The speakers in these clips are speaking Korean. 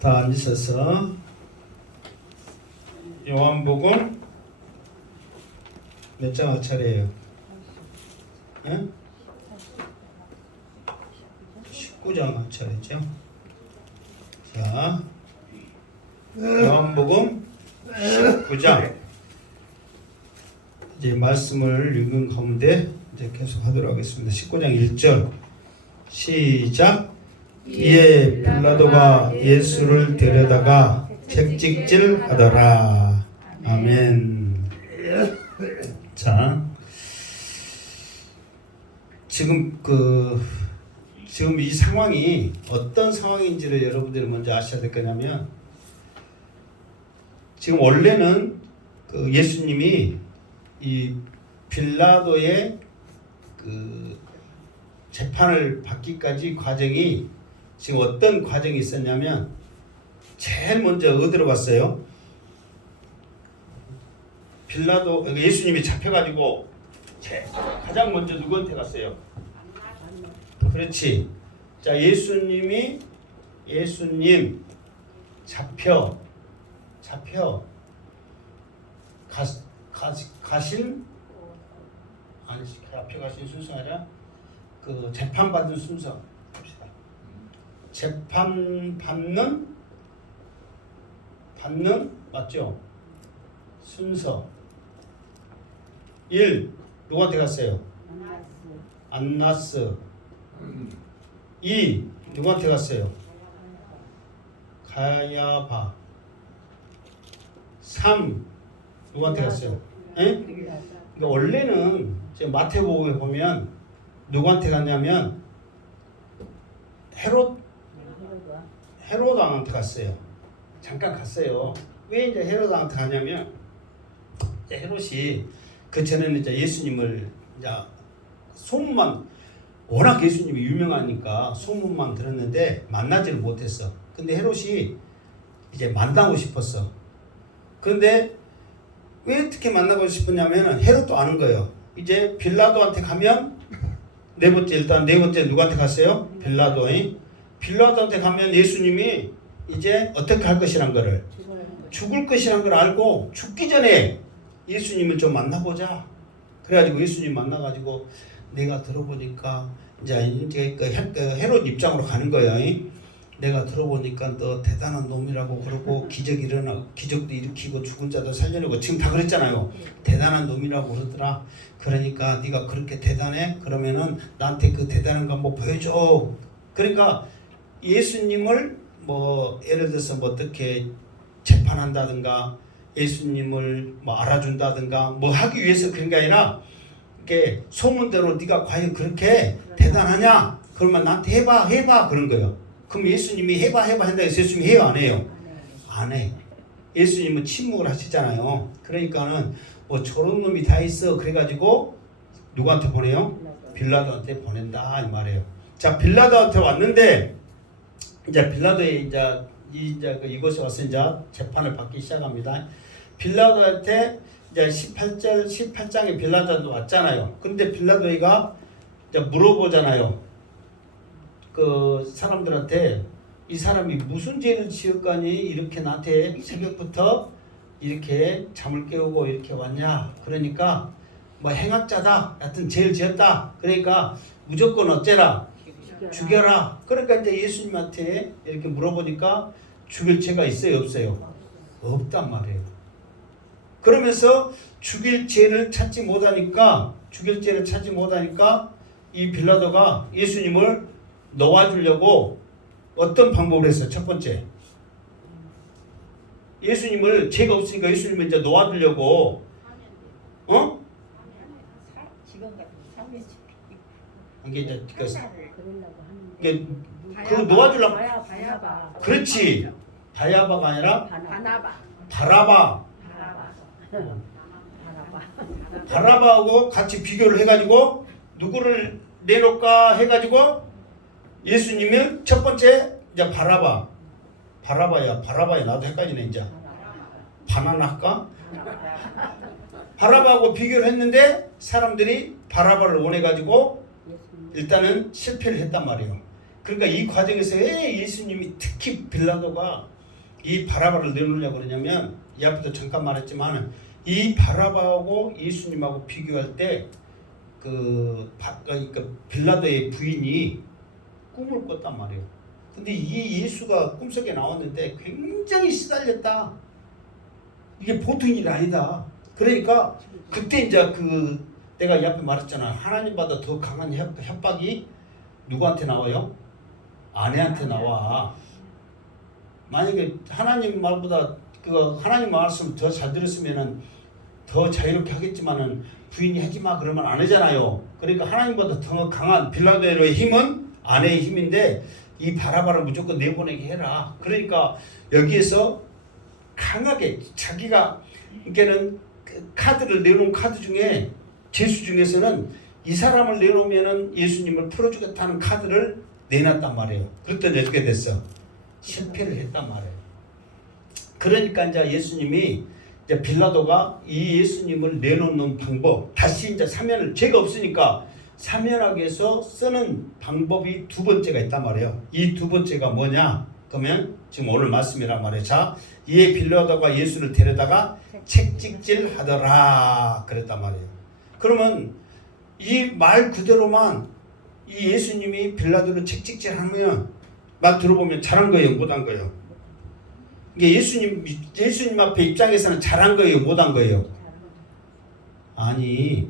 다 앉으셔서 요한복음 몇 장 할 차례예요? 예? 19장 할 차례죠. 자, 요한복음 19장 이제 말씀을 읽은 가운데 이제 계속 하도록 하겠습니다. 19장 1절 시작. 이에 빌라도가 예수를 데려다가 채찍질 하더라. 아멘. 자, 지금 이 상황이 어떤 상황인지를 여러분들이 먼저 아셔야 될 거냐면, 지금 원래는 예수님이 이 빌라도의 재판을 받기까지 과정이 지금 어떤 과정이 있었냐면, 제일 먼저 어디로 갔어요? 빌라도 예수님이 잡혀가지고 가장 먼저 누구한테 갔어요? 그렇지. 자, 예수님 잡혀 가신 순서가 아니라 재판 받은 순서 봅시다. 재판 받는 맞죠? 순서 1 누구한테 갔어요? 안나스. 2 누구한테 갔어요? 가야바. 3 누구한테 갔어요? 예? 그러니까 원래는 지금 마태복음에 보면 누구한테 갔냐면 헤롯 왕한테 갔어요. 잠깐 갔어요. 왜 이제 헤롯 왕한테 가냐면, 이제 헤롯이 그 전에는 이제 예수님을 이제 소문만, 워낙 예수님이 유명하니까 소문만 들었는데 만나지를 못했어. 근데 헤롯이 이제 만나고 싶었어. 그런데 왜 어떻게 만나고 싶었냐면 헤롯도 아는 거예요. 이제 빌라도한테 가면 네 번째 누구한테 갔어요? 빌라도한테 가면 예수님이 이제 어떻게 할 것이란 거를, 죽을 것이란 걸 알고 죽기 전에 예수님을 좀 만나보자. 그래가지고 예수님 만나가지고 내가 들어보니까 이제 헤롯 입장으로 가는 거예요. 내가 들어보니까 너 대단한 놈이라고 그러고 기적도 일으키고 죽은 자도 살려내고 지금 다 그랬잖아요. 대단한 놈이라고 그러더라. 그러니까 네가 그렇게 대단해? 그러면은 나한테 그 대단한 거 한번 보여줘. 그러니까 예수님을 예를 들어서 어떻게 재판한다든가 예수님을 알아준다든가 하기 위해서 그런 게 아니라, 이렇게 소문대로 네가 과연 그렇게 대단하냐? 그러면 나한테 해봐 그런 거예요. 그럼 예수님이 해봐 한다 해서 예수님이 해요, 안 해요? 안 해. 예수님은 침묵을 하시잖아요. 그러니까는 저런 놈이 다 있어. 그래가지고 누구한테 보내요? 빌라도한테 보낸다 이 말이에요. 자, 빌라도한테 왔는데, 이제 빌라도에 이곳에 와서 이제 재판을 받기 시작합니다. 빌라도한테 이제 18장에 빌라도도 왔잖아요. 근데 빌라도가 이제 물어보잖아요. 그 사람들한테 이 사람이 무슨 죄를 지었거니 이렇게 나한테 새벽부터 이렇게 잠을 깨우고 이렇게 왔냐. 그러니까 행악자다. 하여튼 죄를 지었다. 그러니까 무조건 어째라? 죽여라. 그러니까 이제 예수님한테 이렇게 물어보니까 죽일 죄가 있어요, 없어요? 없단 말이에요. 그러면서 죽일 죄를 찾지 못하니까 이 빌라도가 예수님을 놓아주려고 어떤 방법을 했어요? 첫 번째, 예수님을, 죄가 없으니까 예수님을 이제 놓아주려고 이게 이제 그 놓아주려고. 그렇지. 바야바가 아니라 바라바하고 같이 비교를 해가지고 누구를 내놓을까 해가지고 예수님은 첫 번째 이제 바라바야 나도 헷갈리네. 이제 바나나 할까? 바라바하고 비교를 했는데 사람들이 바라바를 원해가지고 일단은 실패를 했단 말이에요. 그러니까 이 과정에서 왜 예수님이 특히 빌라도가 이 바라바를 내놓으려고 그러냐면 이 앞에도 잠깐 말했지만 이 바라바하고 예수님하고 비교할 때 그러니까 빌라도의 부인이 꿈을 꿨단 말이에요. 근데 이 예수가 꿈속에 나왔는데 굉장히 시달렸다. 이게 보통 일이 아니다. 그러니까 그때 이제 내가 이 앞에 말했잖아. 하나님보다 더 강한 협박이 누구한테 나와요? 아내한테 나와. 만약에 하나님 말보다 하나님 말씀 더 잘 들었으면은 더 자유롭게 하겠지만은 부인이 하지 마 그러면 안 하잖아요. 그러니까 하나님보다 더 강한 빌라도의 힘은 아내의 힘인데 이 바라바를 무조건 내보내게 해라. 그러니까 여기에서 강하게 자기가 그러니까는 카드를 내놓은 카드 중에 제수 중에서는 이 사람을 내놓으면은 예수님을 풀어주겠다는 카드를 내놨단 말이에요. 그랬더니 어떻게 됐어? 실패를 했단 말이에요. 그러니까 이제 예수님이 이제 빌라도가 이 예수님을 내놓는 방법 다시 이제 사면을 죄가 없으니까 사면하기 위해서 쓰는 방법이 두 번째가 있단 말이에요. 이 두 번째가 뭐냐? 그러면 지금 오늘 말씀이란 말이에요. 자, 이에 빌라도가 예수를 데려다가 책찍질 하더라 그랬단 말이에요. 그러면 이 말 그대로만 이 예수님이 빌라도를 책찍질 하면 말 들어보면 잘한 거예요, 못한 거예요? 이게 예수님 앞에 입장에서는 잘한 거예요, 못한 거예요? 아니,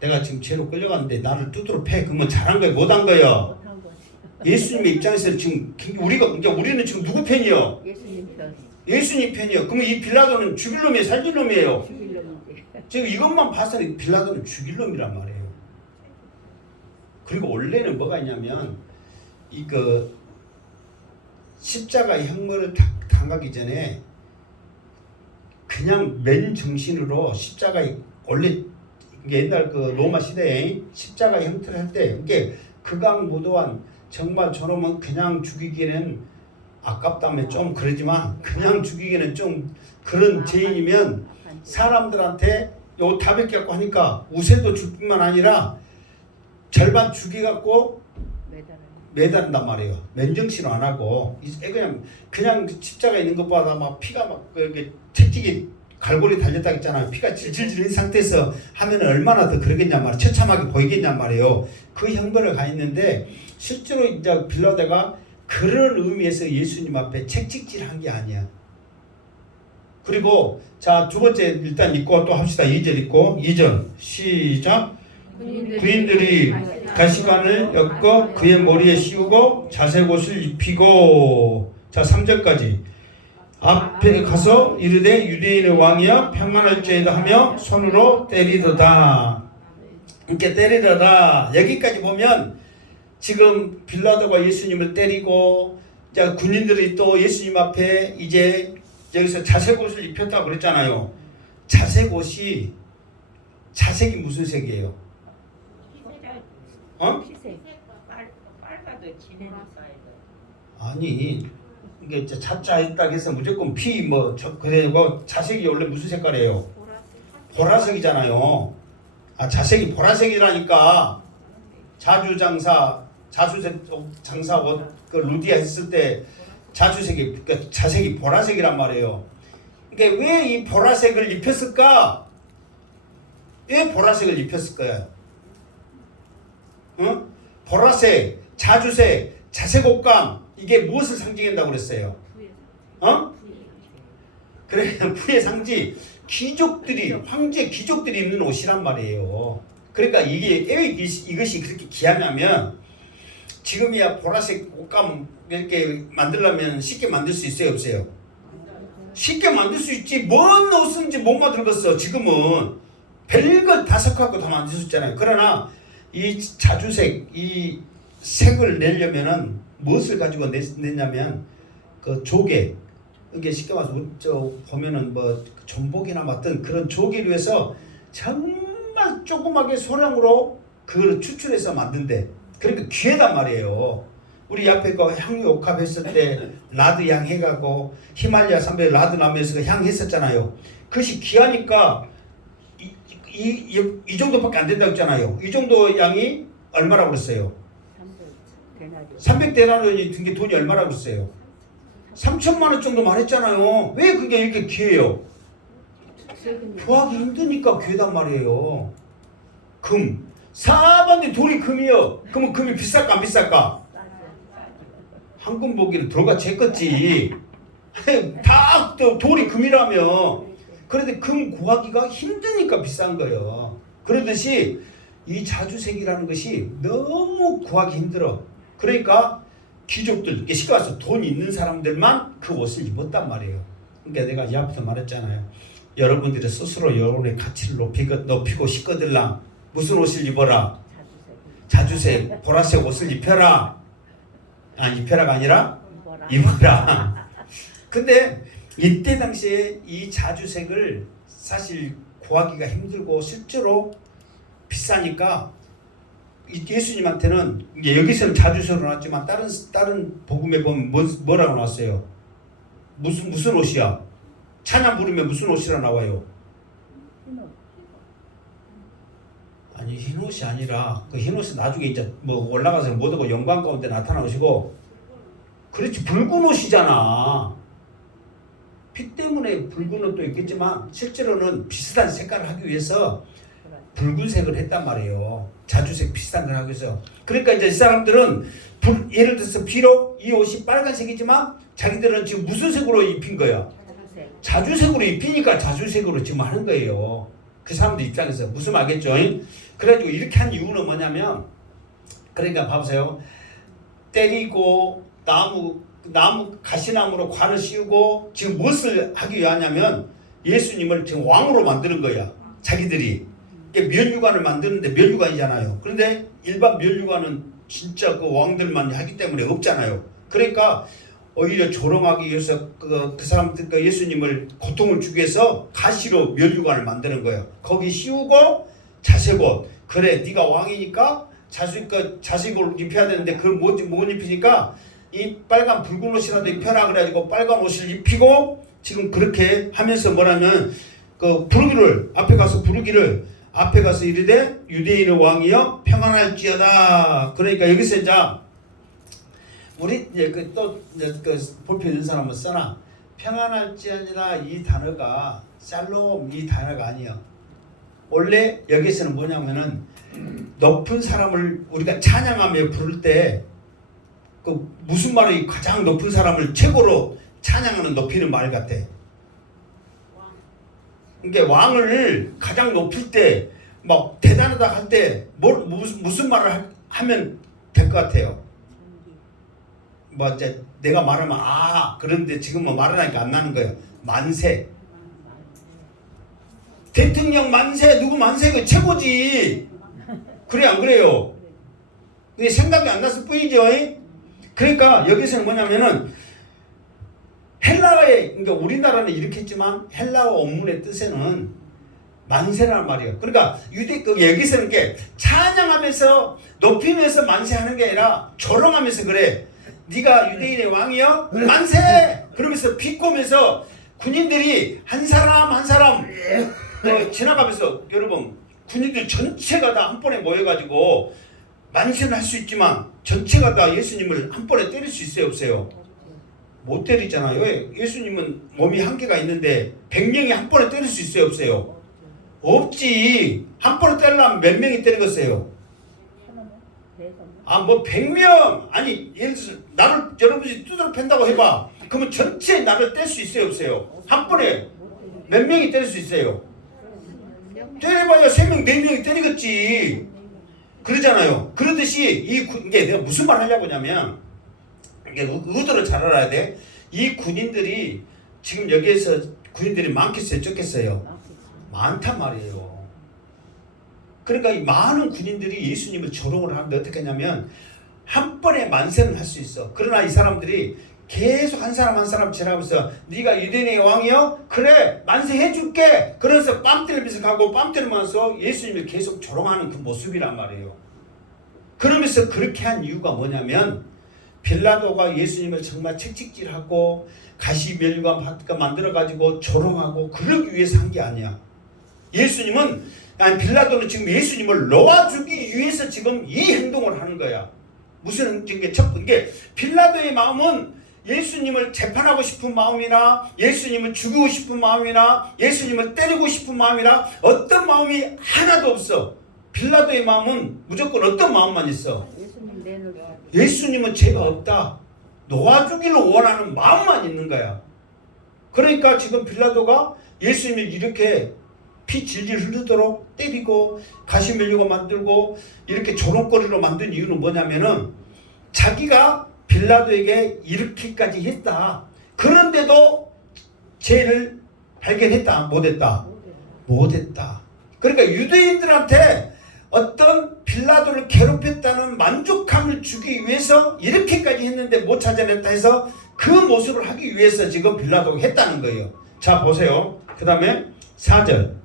내가 지금 죄로 끌려갔는데 나를 두드러 패. 그러면 잘한 거예요, 못한 거예요? 예수님의 입장에서는 지금 우리는 지금 누구 편이요? 예수님 편. 예수님 편이요. 그러면 이 빌라도는 죽일 놈이에요, 살릴 놈이에요? 죽일 놈인데. 지금 이것만 봐서는 빌라도는 죽일 놈이란 말이에요. 그리고 원래는 뭐가 있냐면 십자가 형벌을 당하기 전에 그냥 맨정신으로 십자가에 원래 옛날 로마 시대에 십자가 형태를 할 때 이게 극악무도한 정말 저놈은 그냥 죽이기에는 아깝다면 좀 그러지만 그냥 죽이기에는 좀 그런 죄인이면 사람들한테 요 다백기 갖고 하니까 우세도 줄 뿐만 아니라 절반 죽여갖고 매달은단 말이에요. 맨정신을 안 하고 그냥 십자가에 있는 것보다 막 피가 막 이렇게 채찍이 갈고리 달렸다 했잖아요. 피가 질질질 있는 상태에서 하면 얼마나 더 그러겠냔 말이에요. 처참하게 보이겠냔 말이에요. 그 형벌을 가 있는데 실제로 이제 빌라도가 그런 의미에서 예수님 앞에 책찍질한 게 아니야. 그리고 자, 두 번째 일단 읽고 또 합시다. 2절 읽고 2절 시작. 부인들이 가시관을 엮어 그의 머리에 씌우고 자색 옷을 입히고 자 3절까지 앞에 가서 이르되 유대인의 왕이여 평안할지어다 하며 손으로 때리더다. 이렇게 때리더다. 여기까지 보면 지금 빌라도가 예수님을 때리고 자 군인들이 또 예수님 앞에 이제 여기서 자색 옷을 입혔다고 그랬잖아요. 자색 옷이 자색이 무슨 색이에요? 피색. 빨가도 진해는 쌓여도. 아니 이게 자자했다 해서 무조건 그리고 자색이 원래 무슨 색깔이에요? 보라색이잖아요. 아 자색이 보라색이라니까. 자주색 장사 옷 루디아 했을 때 자주색이 자색이 보라색이란 말이에요. 그러니까 왜 이 보라색을 입혔을까? 왜 보라색을 입혔을까요? 응? 보라색, 자주색, 자색 옷감 이게 무엇을 상징한다고 그랬어요? 그래 부의 상징 귀족들이 황제 귀족들이 입는 옷이란 말이에요. 그러니까 이것이 그렇게 귀하냐면 지금이야 보라색 옷감 이렇게 만들려면 쉽게 만들 수 있어요, 없어요? 쉽게 만들 수 있지. 뭔 옷인지 못 만들겠어. 지금은 별걸 다 섞어갖고 다 만들 수 있잖아요. 그러나 이 자주색, 이 색을 내려면은 무엇을 가지고 냈냐면 그 조개, 이게 쉽게 말해서 보면은 전복이나 어떤 그런 조개를 위해서 정말 조그맣게 소량으로 그걸 추출해서 만든대. 그러니까 귀하단 말이에요. 우리 앞에 그 향유 옥합 했을 때 라드 향 해가고 히말리아 산맥 라드 나무에서 향 했었잖아요. 그것이 귀하니까 이 정도밖에 안 된다고 했잖아요. 이 정도 양이 얼마라고 그랬어요? 300데나리온. 300데나리온이 든 게 돈이 얼마라고 했어요? 3천만 원 정도만 했잖아요. 왜 그게 이렇게 귀해요? 구하기 힘드니까 귀하단 말이에요. 금. 사반데 돌이 금이요. 그러면 금이 비쌀까 안 비쌀까? 황금 보기는 돌같이 했겠지. 다 돌이 금이라며. 그런데 금 구하기가 힘드니까 비싼 거예요. 그러듯이 이 자주색이라는 것이 너무 구하기 힘들어. 그러니까 귀족들, 이게 시가 와서 돈 있는 사람들만 그 옷을 입었단 말이에요. 그러니까 내가 이 앞에서 말했잖아요. 여러분들이 스스로 여러분의 가치를 높이고 싶거들랑 무슨 옷을 입어라? 자주색, 보라색 옷을 입혀라. 아, 입혀라가 아니라 입어라. 근데 이때 당시에 이 자주색을 사실 구하기가 힘들고 실제로 비싸니까 예수님한테는 이게 여기서는 자주색으로 나왔지만 다른 복음에 보면 뭐라고 나왔어요? 무슨 옷이야? 찬양 부르면 무슨 옷이라 나와요? 아니 흰 옷이 아니라 그 흰 옷은 나중에 이제 뭐 올라가서 못 오고 영광 가운데 나타나오시고 그렇지 붉은 옷이잖아. 피 때문에 붉은 옷도 있겠지만 실제로는 비슷한 색깔을 하기 위해서 붉은색을 했단 말이에요. 자주색 비슷한 걸 하기 위해서. 그러니까 이제 이 사람들은 예를 들어서 비록 이 옷이 빨간색이지만 자기들은 지금 무슨 색으로 입힌 거야? 자주색으로 입히니까 자주색으로 지금 하는 거예요. 그 사람들 입장에서 무슨 말겠죠? 그래가지고 이렇게 한 이유는 뭐냐면 그러니까 봐보세요. 때리고 나무 가시나무로 관을 씌우고 지금 무엇을 하기 위하냐면 예수님을 지금 왕으로 만드는 거야. 자기들이. 면류관을 만드는데 면류관이잖아요. 그런데 일반 면류관은 진짜 그 왕들만 하기 때문에 없잖아요. 그러니까 오히려 조롱하기 위해서 그 사람들 그 예수님을 고통을 주기 위해서 가시로 면류관을 만드는 거예요. 거기 씌우고 자색옷. 그래 네가 왕이니까 자색옷을 입혀야 되는데 그걸 못 입히니까 이 빨간 붉은 옷이라도 입혀라 그래가지고 빨간 옷을 입히고 지금 그렇게 하면서 뭐라면 그 부르기를 앞에 가서 이르되 유대인의 왕이여 평안할지어다. 그러니까 여기서 이제 우리 이제 또 볼펜 있는 사람은 써놔. 평안할지어니라 이 단어가 샬롬 이 단어가 아니야. 원래 여기서는 뭐냐면은 높은 사람을 우리가 찬양하며 부를 때 그 무슨 말이 가장 높은 사람을 최고로 찬양하는 높이는 말 같아. 그러니까 왕을 가장 높일 때 막 대단하다 할 때 무슨 말을 하면 될 것 같아요. 뭐 이제 내가 말하면 그런데 지금 뭐 말을 하니까 안 나는 거예요. 만세. 대통령 만세 누구 만세가 최고지. 그래 안 그래요? 근데 생각이 안 났을 뿐이죠. 그러니까 여기서는 뭐냐면은 헬라어에 그러니까 우리나라는 이렇게 했지만 헬라어 원문의 뜻에는 만세라는 말이에요. 그러니까 여기서는 이렇게 찬양하면서 높이면서 만세하는 게 아니라 조롱하면서 그래. 네가 유대인의 왕이여 만세. 그러면서 비꼬면서 군인들이 한 사람 한 사람 지나가면서 여러분 군인들 전체가 다 한 번에 모여가지고 만세는 할 수 있지만 전체가 다 예수님을 한 번에 때릴 수 있어요 없어요? 못 때리잖아요. 왜? 예수님은 몸이 한계가 있는데 100명이 한 번에 때릴 수 있어요 없어요? 없지. 한 번에 때리려면 몇 명이 때리겠어요? 뭐 100명 아니 예를 들어서 나를 여러분이 두드러 팬다고 해봐. 그러면 전체 나를 뗄 수 있어요 없어요? 한 번에 몇 명이 때릴 수 있어요? 때려봐야 3명 4명이 때리겠지. 그러잖아요. 그러듯이 이게 내가 무슨 말 하려고 하냐면 이게 의도를 잘 알아야 돼. 이 군인들이 지금 여기에서 군인들이 많겠어요 적겠어요? 많단 말이에요. 그러니까 이 많은 군인들이 예수님을 조롱을 하는데 어떻게 하냐면 한 번에 만세는 할 수 있어. 그러나 이 사람들이 계속 한 사람 한 사람 지나가면서 네가 유대인의 왕이여? 그래 만세 해줄게. 그래서 뺨 때리면서 가고 뺨 때리면서 예수님을 계속 조롱하는 그 모습이란 말이에요. 그러면서 그렇게 한 이유가 뭐냐면 빌라도가 예수님을 정말 채찍질하고 가시면류관 만들어가지고 조롱하고 그러기 위해서 한 게 아니야. 빌라도는 지금 예수님을 놓아주기 위해서 지금 이 행동을 하는 거야. 무슨 이게 빌라도의 마음은 예수님을 재판하고 싶은 마음이나 예수님을 죽이고 싶은 마음이나 예수님을 때리고 싶은 마음이나 어떤 마음이 하나도 없어. 빌라도의 마음은 무조건 어떤 마음만 있어? 예수님 내놓으라. 예수님은 죄가 없다. 놓아주기를 원하는 마음만 있는 거야. 그러니까 지금 빌라도가 예수님을 이렇게 피 질질 흐르도록 때리고 가시 밀리고 만들고 이렇게 조롱거리로 만든 이유는 뭐냐면은 자기가 빌라도에게 이렇게까지 했다. 그런데도 죄를 발견했다. 못했다. 못했다. 그러니까 유대인들한테 어떤 빌라도를 괴롭혔다는 만족감을 주기 위해서 이렇게까지 했는데 못 찾아냈다 해서 그 모습을 하기 위해서 지금 빌라도가 했다는 거예요. 자 보세요. 그 다음에 4절.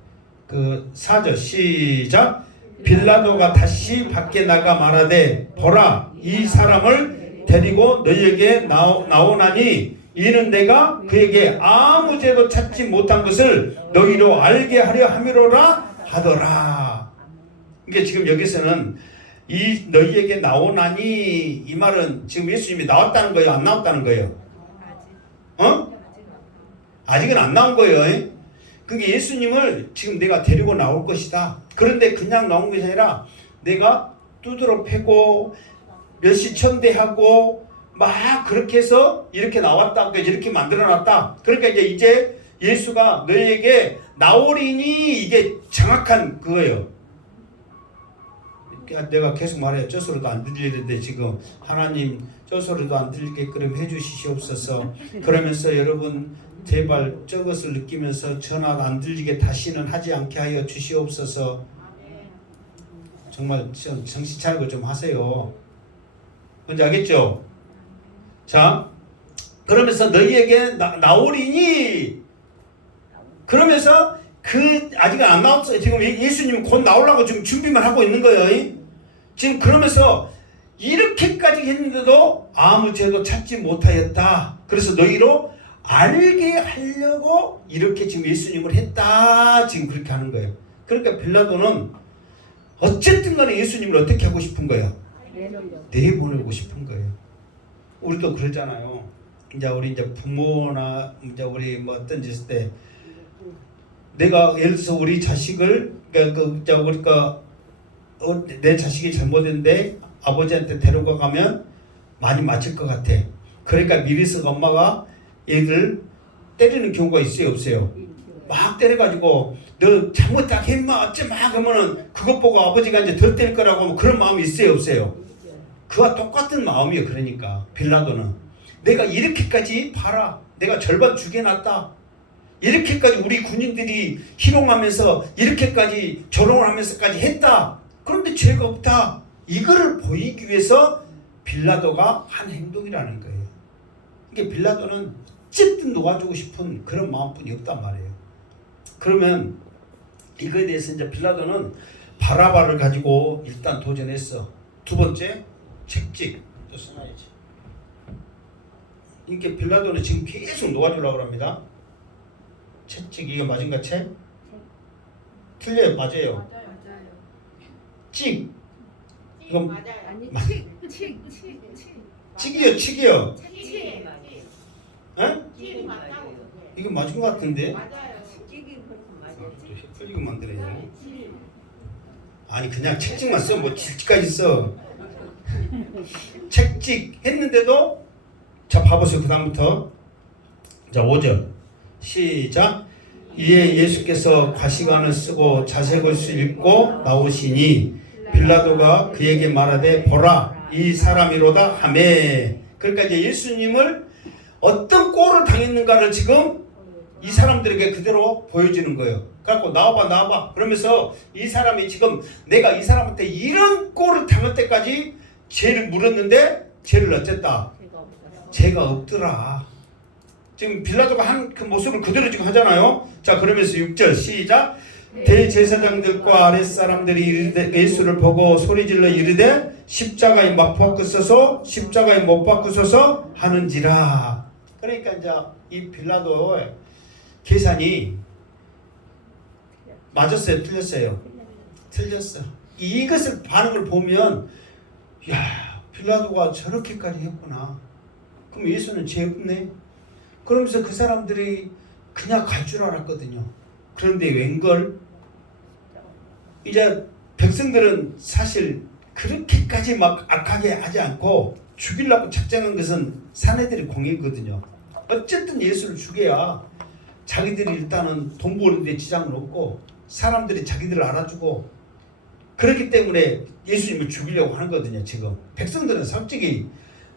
4절 시작. 빌라도가 다시 밖에 나가 말하되 보라 이 사람을 데리고 너희에게 나오나니 이는 내가 그에게 아무 죄도 찾지 못한 것을 너희로 알게 하려 함이로라 하더라. 이게 지금 여기서는 이 너희에게 나오나니 이 말은 지금 예수님이 나왔다는 거예요? 안 나왔다는 거예요? 아직은 안 나온 거예요. 그게 예수님을 지금 내가 데리고 나올 것이다. 그런데 그냥 나온 것이 아니라 내가 두드러 패고 몇시 천대하고 막 그렇게 해서 이렇게 나왔다. 이렇게 만들어놨다. 그러니까 이제 예수가 너희에게 나오리니 이게 정확한 그거예요. 내가 계속 말해요. 저 소리도 안 들리는데 지금 하나님 저 소리도 안 들리게끔 해주시옵소서. 그러면서 여러분 제발 저것을 느끼면서 전화 안 들리게 다시는 하지 않게 하여 주시옵소서. 정말 정신 차리고 좀 하세요. 뭔지 알겠죠? 자, 그러면서 너희에게 나오리니 그러면서 아직 안 나왔어요. 지금 예수님 곧 나오려고 지금 준비만 하고 있는 거예요. 지금 그러면서 이렇게까지 했는데도 아무 죄도 찾지 못하였다. 그래서 너희로 알게 하려고 이렇게 지금 예수님을 했다. 지금 그렇게 하는 거예요. 그러니까 빌라도는 어쨌든 간에 예수님을 어떻게 하고 싶은 거예요? 내보내고 싶은 거예요. 우리도 그러잖아요. 우리 부모나 우리 뭐 어떤 짓 때 내가 예를 들어서 우리 자식을 내 자식이 잘못했는데 아버지한테 데려가 가면 많이 맞을 것 같아. 그러니까 미리서 엄마가 애들 때리는 경우가 있어요, 없어요? 막 때려가지고 너 잘못하게 했마 어째 막 그러면은 그것 보고 아버지가 이제 덜 때릴 거라고 그런 마음이 있어요, 없어요? 그와 똑같은 마음이에요. 그러니까 빌라도는 내가 이렇게까지 봐라. 내가 절반 죽여놨다. 이렇게까지 우리 군인들이 희롱하면서 이렇게까지 조롱을 하면서까지 했다. 그런데 죄가 없다. 이거를 보이기 위해서 빌라도가 한 행동이라는 거예요. 이게 빌라도는 어쨌든 놓아주고 싶은 그런 마음뿐이 없단 말이에요. 그러면 이거에 대해서 이제 빌라도는 바라바를 가지고 일단 도전했어. 두 번째 책찍 또 써놔야지. 이게 빌라도는 지금 계속 놓아주려고 합니다. 채찍 이게 맞은가 채? 틀려요. 맞아요. 찍. 이건 맞아요. 아니 찍이요. 찍이요. 에? 찌 맞다고. 이거 맞은 것 같은데? 맞아요. 찌기 벌써 맞아. 또 헷갈리고 만드네요. 아니 그냥 채찍만 써. 뭐 질까지 써. 채찍 했는데도 자 봐보세요. 그 다음부터 자 5절 시작. 이에 예수께서 과시관을 쓰고 자색옷을 입고 나오시니 빌라도가 그에게 말하되 보라 이 사람이로다 하매. 그러니까 이제 예수님을 어떤 꼴을 당했는가를 지금 이 사람들에게 그대로 보여주는 거예요. 그래갖고 나와봐 그러면서 이 사람이 지금 내가 이 사람한테 이런 꼴을 당할 때까지 죄를 물었는데 죄를 어쨌다? 죄가 없더라. 지금 빌라도가 한 그 모습을 그대로 지금 하잖아요. 자 그러면서 6절 시작. 대제사장들과 아랫사람들이 예수를 보고 소리질러 이르되 십자가에 못 박으소서 십자가에 못 박으소서 하는지라. 그러니까 이제 이 빌라도의 계산이 맞았어요? 틀렸어요? 틀렸어. 이것을 반응을 보면 야 빌라도가 저렇게까지 했구나. 그럼 예수는 죄 없네. 그러면서 그 사람들이 그냥 갈 줄 알았거든요. 그런데 웬걸 이제 백성들은 사실 그렇게까지 막 악하게 하지 않고 죽이려고 작정한 것은 사내들이 공이거든요. 어쨌든 예수를 죽여야 자기들이 일단은 돈 버는데 지장은 없고 사람들이 자기들을 알아주고 그렇기 때문에 예수님을 죽이려고 하는 거거든요. 지금 백성들은 솔직히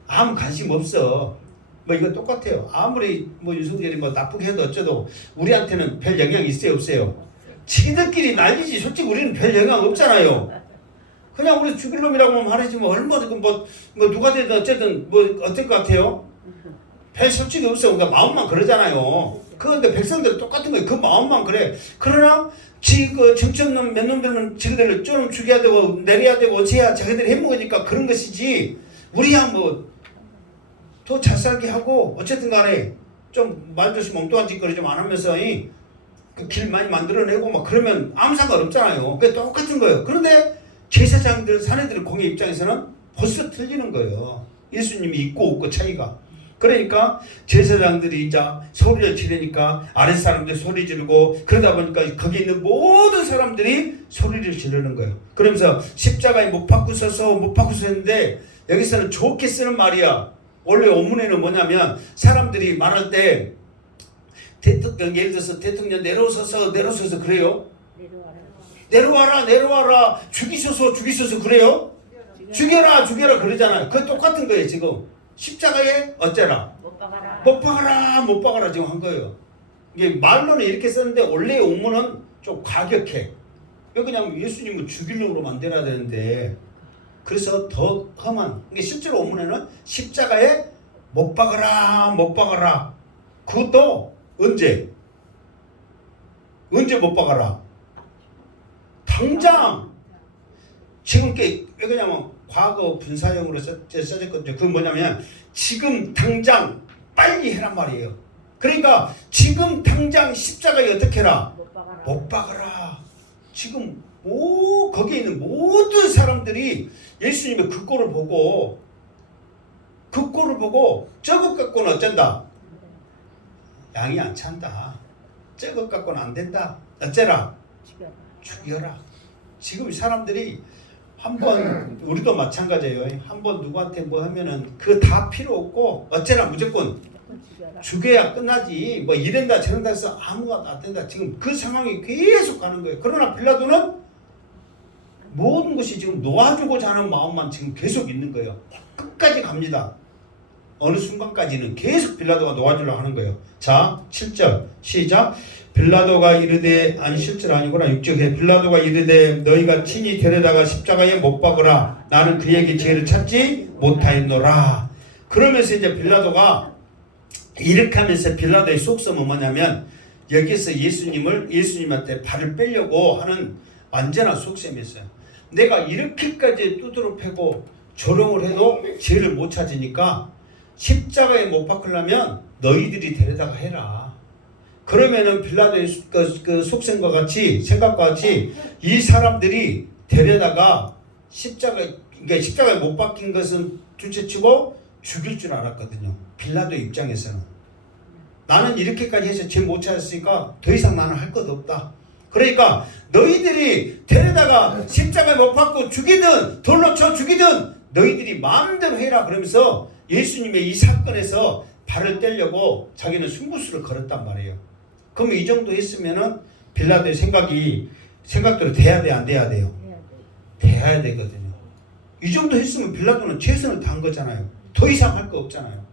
아무 관심 없어. 뭐 이거 똑같아요. 아무리 뭐 윤석열이 뭐 나쁘게 해도 어쩌도 우리한테는 별 영향이 있어요 없어요? 지들끼리 난리지. 솔직히 우리는 별 영향 없잖아요. 그냥 우리 죽일 놈이라고 말하지 뭐 얼마든지 뭐 누가 되든 어쨌든 뭐 어떨 것 같아요? 별 솔직히 없어. 그러니까 마음만 그러잖아요. 그런데 백성들은 똑같은 거예요. 그 마음만 그래. 그러나 그 정치없는 몇 놈들은 지그들을 좀 죽여야 되고 내려야 되고 어찌해야 자기들이 해먹으니까 그런 것이지 우리야 뭐 더 잘 살게 하고 어쨌든 간에 좀 말조심 엉뚱한 짓거리 좀 안 하면서 그 길 많이 만들어내고 막 그러면 아무 상관없잖아요. 그게 똑같은 거예요. 그런데 제사장들 사내들 공의 입장에서는 벌써 틀리는 거예요. 예수님이 있고 없고 차이가. 그러니까 제사장들이 이제 소리를 지르니까 아랫 사람들이 소리 지르고 그러다 보니까 거기 있는 모든 사람들이 소리를 지르는 거예요. 그러면서 십자가에 못 박고 서서 했는데 여기서는 좋게 쓰는 말이야. 원래 원문에는 뭐냐면 사람들이 말할 때 대통령 예를 들어서 대통령 내려서서 그래요. 내려와라 죽이소서 그래요. 죽여라 그러잖아요. 그거 똑같은 거예요. 지금 십자가에 어째라 못 박아라 지금 한 거예요. 이게 말로는 이렇게 썼는데 원래 원문은 좀 과격해. 왜 그냥 예수님을 죽이려고 만들어야 되는데 그래서 더 험한. 이게 실제로 원문에는 십자가에 못 박아라. 그것도 언제 못 박아라. 당장. 지금 왜 그러냐면 과거 분사형으로 써졌거든요. 그건 뭐냐면 지금 당장 빨리 해란 말이에요. 그러니까 지금 당장 십자가에 어떻게 해라? 못 박아라. 지금 거기에 있는 모든 사람들이 예수님의 그 꼴을 보고 저것 갖고는 어쩐다? 양이 안 찬다. 저것 갖고는 안 된다. 어째라? 죽여라. 지금 사람들이 한번 우리도 마찬가지예요. 한번 누구한테 뭐 하면은 그 다 필요 없고 어째라 무조건 죽여야 끝나지. 뭐 이런다 저런다 해서 아무것도 안 된다. 지금 그 상황이 계속 가는 거예요. 그러나 빌라도는 모든 것이 지금 놓아주고자 하는 마음만 지금 계속 있는 거예요. 끝까지 갑니다. 어느 순간까지는 계속 빌라도가 놓아주려고 하는 거예요. 자, 7절 시작. 빌라도가 이르되 아니 7절 아니구나 6절에 빌라도가 이르되 너희가 친히 데려다가 십자가에 못 박으라. 나는 그에게 죄를 찾지 못하였노라. 그러면서 이제 빌라도가 이렇게 하면서 빌라도의 속성은 뭐냐면 여기서 예수님한테 발을 빼려고 하는 완전한 속셈이었어요. 내가 이렇게까지 두드러 패고 조롱을 해도 죄를 못 찾으니까 십자가에 못 박으려면 너희들이 데려다가 해라. 그러면은 빌라도의 그 속셈과 같이 생각과 같이 이 사람들이 데려다가 십자가에 못 박힌 것은 둘째치고 죽일 줄 알았거든요. 빌라도 입장에서는 나는 이렇게까지 해서 죄 못 찾았으니까 더 이상 나는 할 것 없다. 그러니까 너희들이 데려다가 십자가에 못 박고 죽이든 돌로 쳐 죽이든 너희들이 마음대로 해라. 그러면서 예수님의 이 사건에서 발을 떼려고 자기는 승부수를 걸었단 말이에요. 그럼 이 정도 했으면은 빌라도의 생각대로 돼야 돼, 안 돼야 돼요? 돼야 되거든요. 이 정도 했으면 빌라도는 최선을 다한 거잖아요. 더 이상 할 거 없잖아요.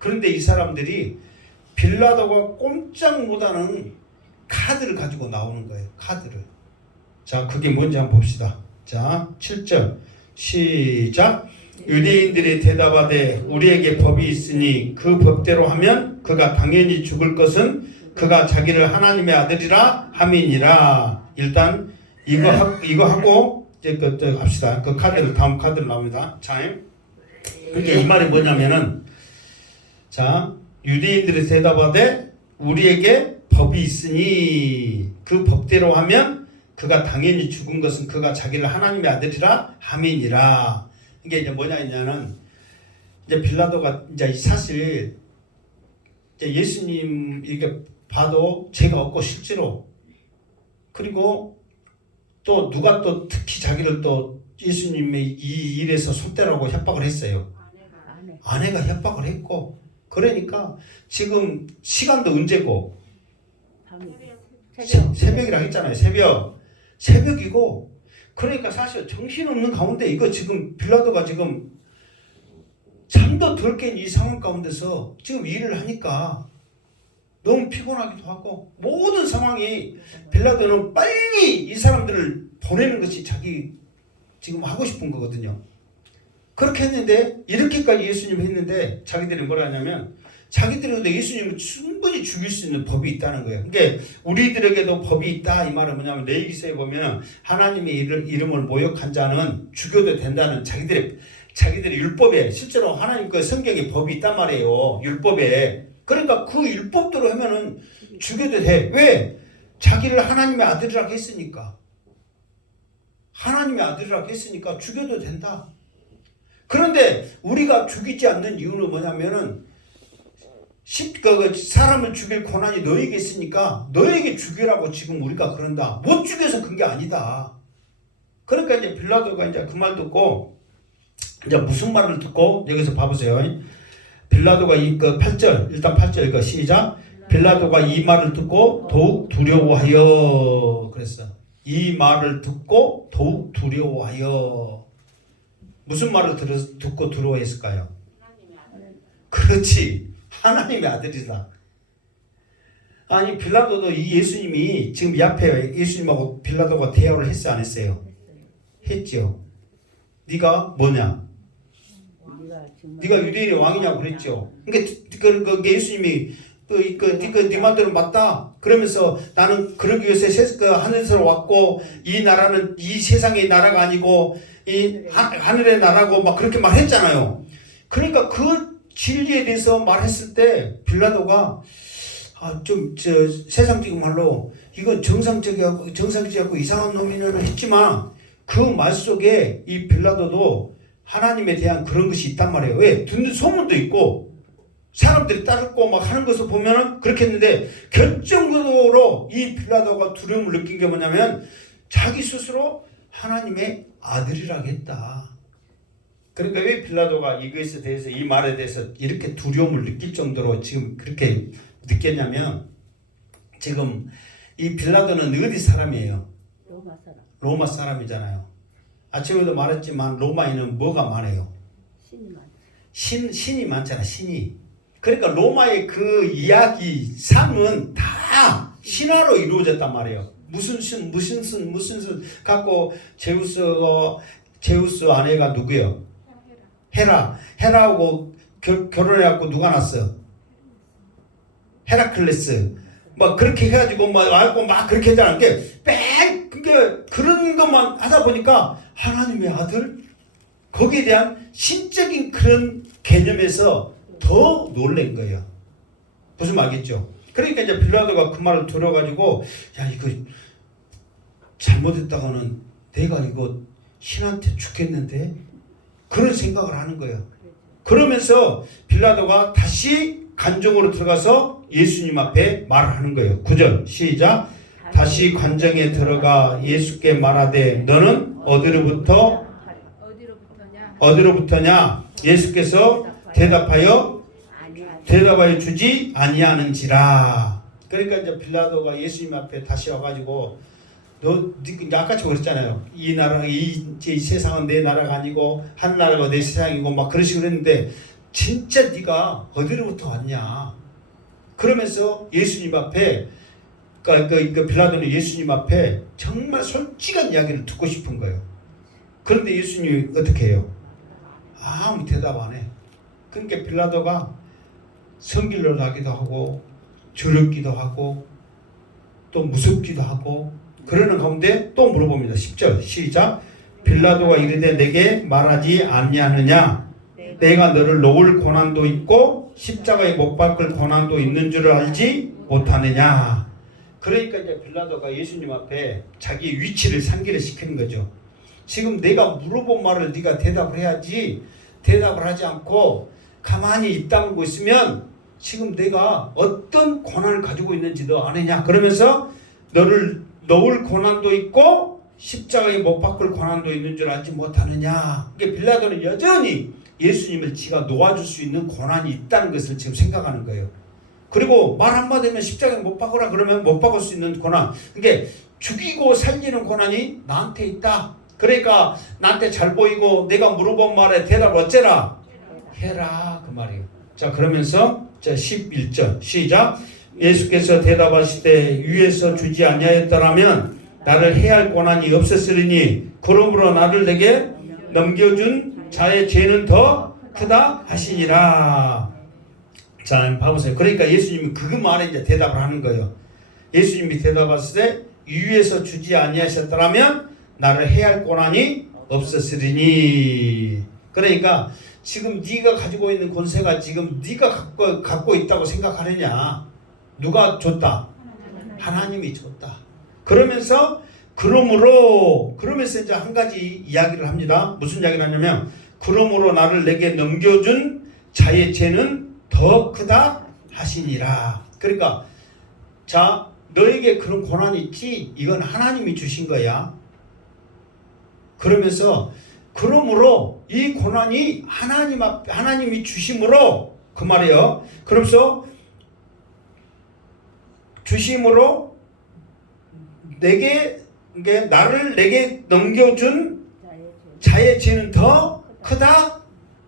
그런데 이 사람들이 빌라도가 꼼짝 못하는 카드를 가지고 나오는 거예요. 카드를. 자, 그게 뭔지 한번 봅시다. 자, 7절 시작. 유대인들이 대답하되 우리에게 법이 있으니 그 법대로 하면 그가 당연히 죽을 것은 그가 자기를 하나님의 아들이라 함이니라. 일단 이거 하고 이제 합시다. 그 카드를 다음 카드로 나옵니다. 자, 그게 이 말이 뭐냐면은 자, 유대인들이 대답하되 우리에게 법이 있으니 그 법대로 하면 그가 당연히 죽은 것은 그가 자기를 하나님의 아들이라 함이니라. 이게 이제 뭐냐 했냐면 이제 빌라도가 이제 사실 이제 예수님 이렇게 봐도 죄가 없고 실제로 그리고 또 누가 또 특히 자기를 또 예수님의 이 일에서 손대라고 협박을 했어요. 아내가 협박을 했고 그러니까 지금 시간도 언제고 새벽이라 했잖아요. 새벽이고 그러니까 사실 정신없는 가운데 이거 지금 빌라도가 지금 잠도 덜 깬 이 상황 가운데서 지금 일을 하니까 너무 피곤하기도 하고 모든 상황이 빌라도는 빨리 이 사람들을 보내는 것이 자기 지금 하고 싶은 거거든요. 그렇게 했는데 이렇게까지 예수님 했는데 자기들이 뭐라 하냐면 자기들은 예수님을 충분히 죽일 수 있는 법이 있다는 거예요. 그러니까 우리들에게도 법이 있다 이 말은 뭐냐면 레위기서에 보면 하나님의 이름을 모욕한 자는 죽여도 된다는 자기들의 율법에 실제로 하나님 그 성경에 법이 있단 말이에요. 율법에. 그러니까 그 율법대로 하면은 죽여도 돼. 왜? 자기를 하나님의 아들이라고 했으니까. 하나님의 아들이라고 했으니까 죽여도 된다. 그런데 우리가 죽이지 않는 이유는 뭐냐면은 사람을 죽일 권한이 너에게 있으니까 너에게 죽이라고 지금 우리가 그런다. 못 죽여서 그런 게 아니다. 그러니까 이제 빌라도가 이제 그 말 듣고 이제 무슨 말을 듣고 여기서 봐보세요. 빌라도가 그 8절 일단 8절 이거 시작. 빌라도가 이 말을 듣고 더욱 두려워하여 그랬어. 이 말을 듣고 더욱 두려워하여 무슨 말을 듣고 두려워했을까요? 그렇지. 하나님의 아들이다. 아니 빌라도도 이 예수님이 지금 이 앞에 예수님하고 빌라도가 대화를 했어요 안 했어요? 했죠. 네가 뭐냐? 네가 유대인의 왕이냐고 그랬죠. 그러니까 그 예수님이 네 말대로 맞다. 그러면서 나는 그러기 위해서 하늘에서 왔고 이 나라는 이 세상의 나라가 아니고 이 하늘의 나라고 막 그렇게 말했잖아요. 그러니까 그 진리에 대해서 말했을 때 빌라도가 세상적인 말로 이건 정상적이고 이상한 놈이는 했지만 그 말 속에 이 빌라도도 하나님에 대한 그런 것이 있단 말이에요. 왜? 듣는 소문도 있고 사람들이 따르고 막 하는 것을 보면은 그렇게 했는데 결정적으로 이 빌라도가 두려움을 느낀 게 뭐냐면 자기 스스로 하나님의 아들이라고 했다. 그러니까 왜 빌라도가 이것에 대해서 이 말에 대해서 이렇게 두려움을 느낄 정도로 지금 그렇게 느꼈냐면 지금 이 빌라도는 어디 사람이에요? 로마 사람이잖아요. 아침에도 말했지만 로마에는 뭐가 많아요? 신이 많잖아. 신이. 그러니까 로마의 그 이야기 삶은 다 신화로 이루어졌단 말이에요. 무슨 신 갖고 제우스 아내가 누구예요? 헤라하고 결혼해갖고 누가 났어? 헤라클레스. 막 그렇게 해가지고 막 그렇게 하잖아. 그런 것만 하다 보니까 하나님의 아들 거기에 대한 신적인 그런 개념에서 더 놀란 거예요. 무슨 말이겠죠? 그러니까 이제 빌라도가 그 말을 들어가지고 야 이거 잘못했다가는 내가 이거 신한테 죽겠는데 그런 생각을 하는 거예요. 그러면서 빌라도가 다시 관정으로 들어가서 예수님 앞에 말을 하는 거예요. 9절 시작. 다시 관정에 들어가 예수께 말하되 너는 어디로부터냐? 예수께서 대답하여 주지 아니하는지라. 그러니까 이제 빌라도가 예수님 앞에 다시 와가지고 너 아까처럼 그랬잖아요. 이 나라 이 세상은 내 나라가 아니고 한 나라가 내 세상이고 막 그런 식으로 했는데 진짜 네가 어디로부터 왔냐? 그러면서 예수님 앞에 그 빌라도는 예수님 앞에 정말 솔직한 이야기를 듣고 싶은 거예요. 그런데 예수님이 어떻게 해요? 아무 대답 안 해. 그러니까 빌라도가 성질로 나기도 하고 저럽기도 하고 또 무섭기도 하고 그러는 가운데 또 물어봅니다. 10절 시작. 빌라도가 이르되 내게 말하지 않냐느냐? 내가 너를 놓을 고난도 있고 십자가에 못 박을 고난도 있는 줄을 알지 못하느냐? 그러니까 이제 빌라도가 예수님 앞에 자기 위치를 상기를 시키는 거죠. 지금 내가 물어본 말을 네가 대답을 해야지. 대답을 하지 않고 가만히 입 다물고 있으면 지금 내가 어떤 고난을 가지고 있는지 너 아느냐? 그러면서 너를 넣을 고난도 있고 십자가에 못 박을 고난도 있는 줄 알지 못하느냐? 이게 빌라도는 여전히 예수님을 지가 놓아줄 수 있는 고난이 있다는 것을 지금 생각하는 거예요. 그리고 말 한마디 하면 십자가에 못 박으라 그러면 못 박을 수 있는 고난. 그러니까 죽이고 살리는 고난이 나한테 있다. 그러니까 나한테 잘 보이고 내가 물어본 말에 대답을 어째라? 해라 그 말이에요. 자 그러면서 자 11절 시작. 예수께서 대답하시되 위에서 주지 아니하였더라면 나를 해할 고난이 없었으리니 그러므로 나를 내게 넘겨준 자의 죄는 더 크다 하시니라. 자 봐보세요. 그러니까 예수님이 그 말에 이제 대답을 하는 거예요. 예수님이 대답하실 때 위에서 주지 아니하셨더라면 나를 해할 고난이 없었으리니. 그러니까 지금 네가 가지고 있는 권세가 지금 네가 갖고 있다고 생각하느냐? 누가 줬다? 하나님이 줬다. 그러면서 그러면서 이제 한 가지 이야기를 합니다. 무슨 이야기를 하냐면 그러므로 나를 내게 넘겨준 자의 죄는 더 크다 하시니라. 그러니까 자 너에게 그런 고난이 있지? 이건 하나님이 주신 거야. 그러면서 그러므로 이 고난이 하나님이 주심으로 그 말이에요. 그러면서 주심으로 나를 내게 넘겨준 자의 죄는 더 크다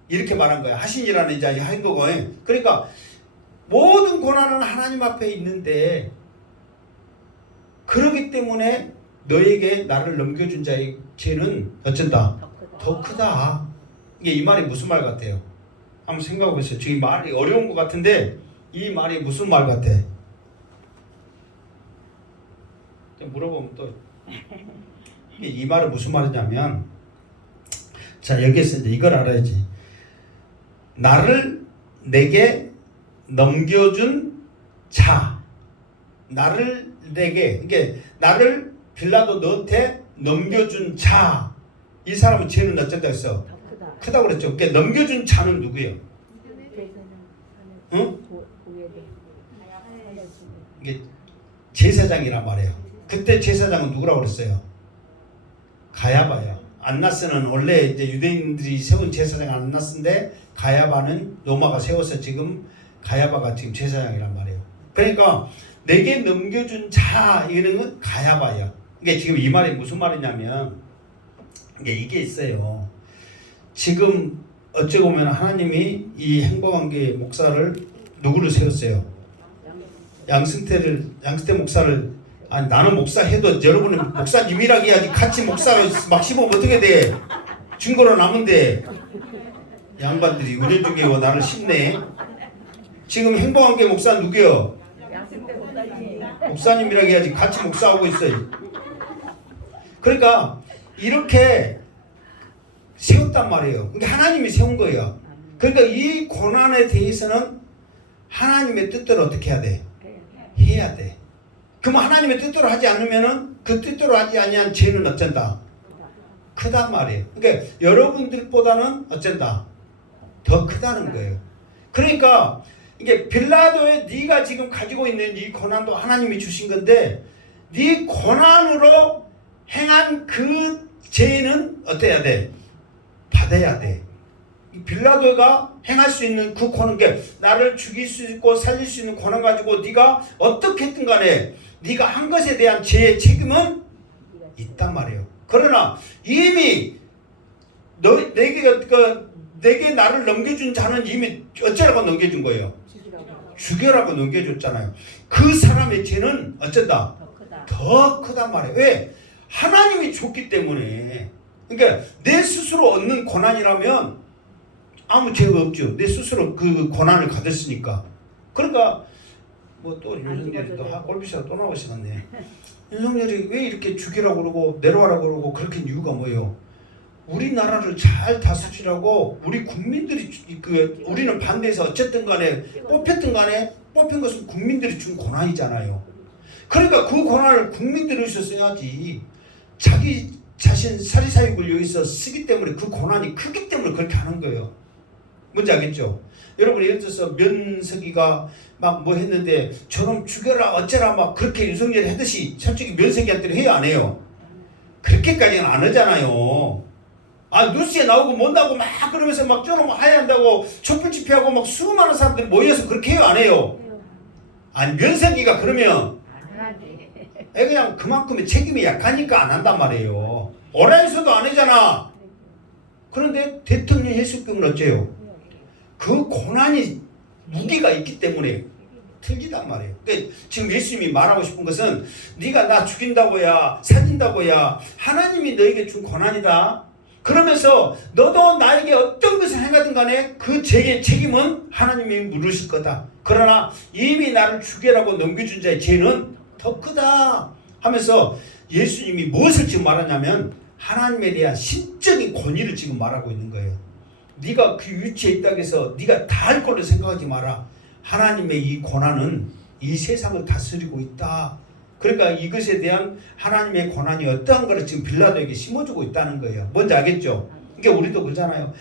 이렇게 말한 거야. 하신이라는 이제 한 거고. 그러니까 모든 고난은 하나님 앞에 있는데 그러기 때문에 너에게 나를 넘겨준 자의 죄는 어쩐다? 더 크다. 이게 이 말이 무슨 말 같아요? 한번 생각해 보세요. 지금 말이 어려운 것 같은데 이 말이 무슨 말 같아? 물어보면 또 이 말은 무슨 말이냐면 자 여기에서 이제 이걸 알아야지. 나를 내게 넘겨준 자, 나를 내게 그러니까 나를 빌라도 너한테 넘겨준 자, 이 사람은 죄는 어쨌다 했어? 크다고 그랬죠. 그러니까 넘겨준 자는 누구예요? 응? 이게 제사장이란 말이에요. 그때 제사장은 누구라고 그랬어요? 가야바예요. 안나스는 원래 이제 유대인들이 세운 제사장 안나스인데 가야바는 로마가 세워서 지금 가야바가 지금 제사장이란 말이에요. 그러니까 내게 넘겨준 자 이거는 가야바예요. 이게 지금 이 말이 무슨 말이냐면 이게 있어요. 지금 어찌 보면 하나님이 이 행복한교회 목사를 누구를 세웠어요? 양승태 목사를. 아니 나는 목사 해도 여러분은 목사님이라고 해야지. 같이 목사를 막 씹으면 어떻게 돼? 증거로 남은데 양반들이 은혜중에 나를 씹네. 지금 행복한교회 목사 누구요? 목사님이라고 해야지. 같이 목사하고 있어요. 그러니까 이렇게 세웠단 말이에요. 그러니까 하나님이 세운 거예요. 그러니까 이 고난에 대해서는 하나님의 뜻대로 어떻게 해야 돼? 해야 돼. 그럼 하나님의 뜻대로 하지 않으면은 그 뜻대로 하지 아니한 죄는 어쩐다? 크단 말이에요. 그러니까 여러분들보다는 어쩐다? 더 크다는 거예요. 그러니까 이게 빌라도의 네가 지금 가지고 있는 이 고난도 하나님이 주신 건데 네 고난으로 행한 그 죄는 어때야 돼? 받아야 돼. 빌라도가 행할 수 있는 그 고난, 나를 죽일 수 있고 살릴 수 있는 고난 가지고 네가 어떻게 했든 간에 네가 한 것에 대한 죄의 책임은 있단 말이에요. 그러나 이미 내게 나를 넘겨준 자는 이미 어쩌라고 넘겨준 거예요? 죽여라고 넘겨줬잖아요. 그 사람의 죄는 어쩐다? 더 크단 말이에요. 왜? 하나님이 줬기 때문에. 그러니까 내 스스로 얻는 고난이라면 아무 죄가 없죠. 내 스스로 그 고난을 받았으니까. 그러니까 뭐 또 윤석열이 또 꼴비시가 또 나오시겠네. 윤석열이 왜 이렇게 죽이라고 그러고 내려와라고 그러고 그렇게 이유가 뭐예요? 우리나라를 잘 다스리라고 우리 국민들이 우리는 반대해서 어쨌든 간에 뽑혔든 간에 뽑힌 것은 국민들이 준 고난이잖아요. 그러니까 그 고난을 국민들이 있었어야지. 자기 자신 사리사욕을 여기서 쓰기 때문에 그 고난이 크기 때문에 그렇게 하는 거예요. 뭔지 알겠죠? 여러분 예를 들어서 면석이가 막 뭐 했는데 저놈 죽여라 어쩌라 막 그렇게 윤석열이 하듯이 솔직히 면석이한테는 해요 안 해요? 그렇게까지는 안 하잖아요. 아 뉴스에 나오고 뭔다고 막 그러면서 막 저놈 하야한다고 촛불 집회하고 막 수많은 사람들이 모여서 그렇게 해요 안 해요? 아니 면석이가 그러면 그냥 그만큼의 책임이 약하니까 안 한단 말이에요. 오라에서도 안 하잖아. 그런데 대통령 해수병은 어째요? 그 고난이 무게가 있기 때문에 틀리단 말이에요. 그러니까 지금 예수님이 말하고 싶은 것은 네가 나 죽인다고야 살린다고야 하나님이 너에게 준 고난이다. 그러면서 너도 나에게 어떤 것을 행하든 간에 그 죄의 책임은 하나님이 물으실 거다. 그러나 이미 나를 죽여라고 넘겨준 자의 죄는 더 크다 하면서 예수님이 무엇을 지금 말하냐면 하나님에 대한 신적인 권위를 지금 말하고 있는 거예요. 네가 그 위치에 있다고 해서 네가 다 할 걸로 생각하지 마라. 하나님의 이 고난은 이 세상을 다스리고 있다. 그러니까 이것에 대한 하나님의 고난이 어떠한 것을 지금 빌라도에게 심어주고 있다는 거예요. 뭔지 알겠죠? 그러니까 우리도 그러잖아요.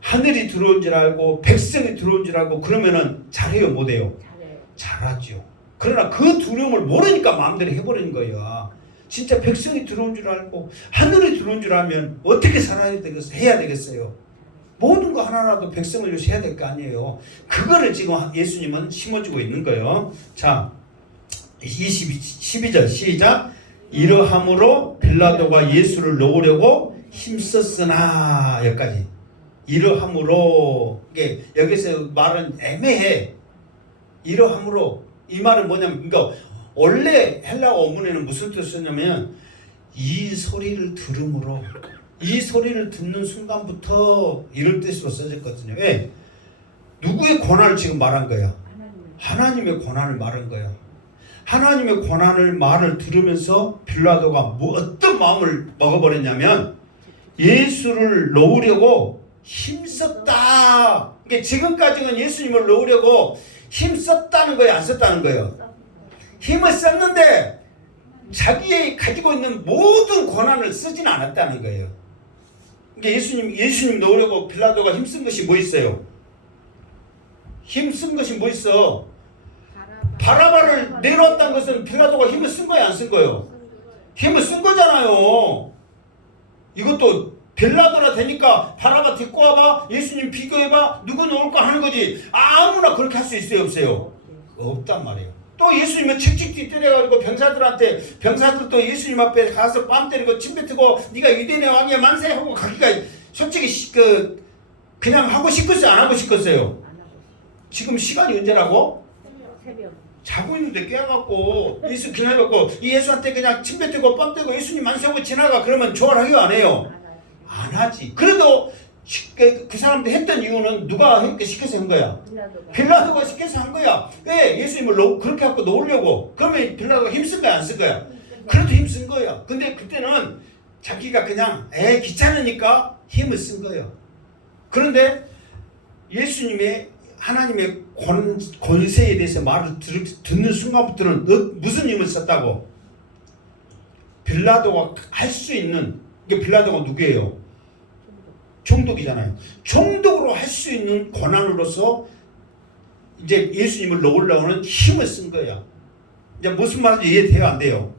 하늘이 들어온 줄 알고 백성이 들어온 줄 알고 그러면은 잘해요 못해요? 잘하죠. 그러나 그 두려움을 모르니까 마음대로 해버리는 거예요. 진짜 백성이 들어온 줄 알고 하늘이 들어온 줄 알면 어떻게 살아야 되겠어요? 해야 되겠어요? 모든 거 하나라도 백성을 위해서 해야 될 거 아니에요. 그거를 지금 예수님은 심어주고 있는 거예요. 자 12절 시작. 이러함으로 빌라도가 예수를 놓으려고 힘썼으나 여기까지. 이러함으로 이게 여기서 말은 애매해. 이러함으로 이 말은 뭐냐면 그러니까 원래 헬라어 원문에는 무슨 뜻을 쓰냐면 이 소리를 들음으로 이 소리를 듣는 순간부터 이런 뜻으로 써졌거든요. 왜? 누구의 고난을 지금 말한 거야? 하나님의 고난을 말한 거야. 하나님의 고난을 말을 들으면서 빌라도가 뭐 어떤 마음을 먹어버렸냐면 예수를 놓으려고 힘썼다. 그러니까 지금까지는 예수님을 놓으려고 힘썼다는 거예요, 안 썼다는 거예요? 힘을 썼는데 자기의 가지고 있는 모든 권한을 쓰지는 않았다는 거예요. 그러니까 예수님 놓으려고 빌라도가 힘쓴 것이 뭐 있어요? 힘쓴 것이 뭐 있어? 바라바를 내놓았다는 것은 빌라도가 힘을 쓴 거야, 안 쓴 거예요? 힘을 쓴 거잖아요. 이것도 빌라도라 되니까 바라바 데리고 와봐, 예수님 비교해봐, 누구 놓을까 하는 거지. 아무나 그렇게 할 수 있어요, 없어요? 없단 말이에요. 또 예수님은 책찍기 때려가지고 병사들도 예수님 앞에 가서 뺨 때리고 침 뱉고 네가 유대인의 왕이야 만세 하고 가기가 솔직히 그냥 하고 싶었어요, 안 하고 싶었어요? 지금 시간이 언제라고? 새벽. 자고 있는데 깨어갖고 예수 기다려갖고 이 예수한테 그냥 침 뱉고 뺨 때리고 예수님 만세하고 지나가 그러면 좋아하기요 안 해요? 안 하지. 그래도 그 사람들 했던 이유는 누가 시켜서 한 거야? 빌라도가 시켜서 한 거야. 왜? 예수님을 그렇게 갖고 놓으려고. 그러면 빌라도가 힘쓴 거야 안 쓴 거야? 그래도 힘쓴 거야. 근데 그때는 자기가 그냥 귀찮으니까 힘을 쓴 거예요. 그런데 예수님의 하나님의 권세에 대해서 말을 듣는 순간부터는 무슨 힘을 썼다고? 빌라도가 할 수 있는, 이게 빌라도가 누구예요? 총독이잖아요. 총독으로 할 수 있는 권한으로서 이제 예수님을 놓으려고는 힘을 쓴 거야. 이제 무슨 말인지 이해돼요? 안 돼요?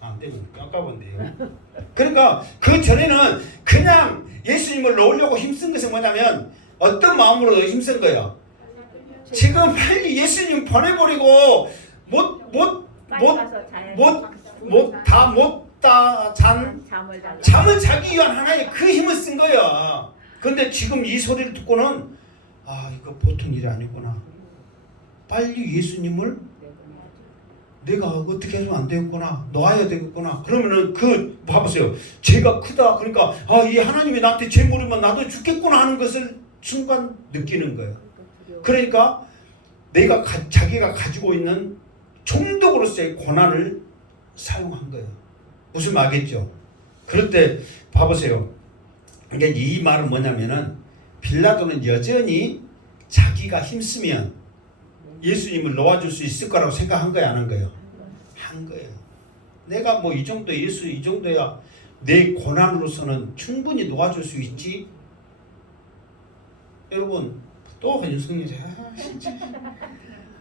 안 되면 깜깜한데요. 그러니까 그 전에는 그냥 예수님을 놓으려고 힘쓴 것은 뭐냐면 어떤 마음으로 힘쓴 거야? 지금 빨리 예수님 보내버리고 잠을 자기 위한 하나의 그 힘을 쓴 거야. 근데 지금 이 소리를 듣고는 이거 보통 일이 아니구나. 빨리 예수님을 내가 어떻게 해주면 안 되겠구나. 놓아야 되겠구나. 그러면은 봐보세요. 죄가 크다. 그러니까 이 하나님이 나한테 죄 물으면 나도 죽겠구나 하는 것을 순간 느끼는 거예요. 그러니까 자기가 가지고 있는 총독으로서의 권한을 사용한 거예요. 무슨 말이겠죠? 그럴 때 봐보세요. 그러니까 이 말은 뭐냐면은 빌라도는 여전히 자기가 힘쓰면 예수님을 놓아줄 수 있을 거라고 생각한 거야, 안 한 거예요? 한 거예요. 내가 뭐 이 정도 예수 이 정도야 내 고난으로서는 충분히 놓아줄 수 있지? 여러분 또 윤석열 진짜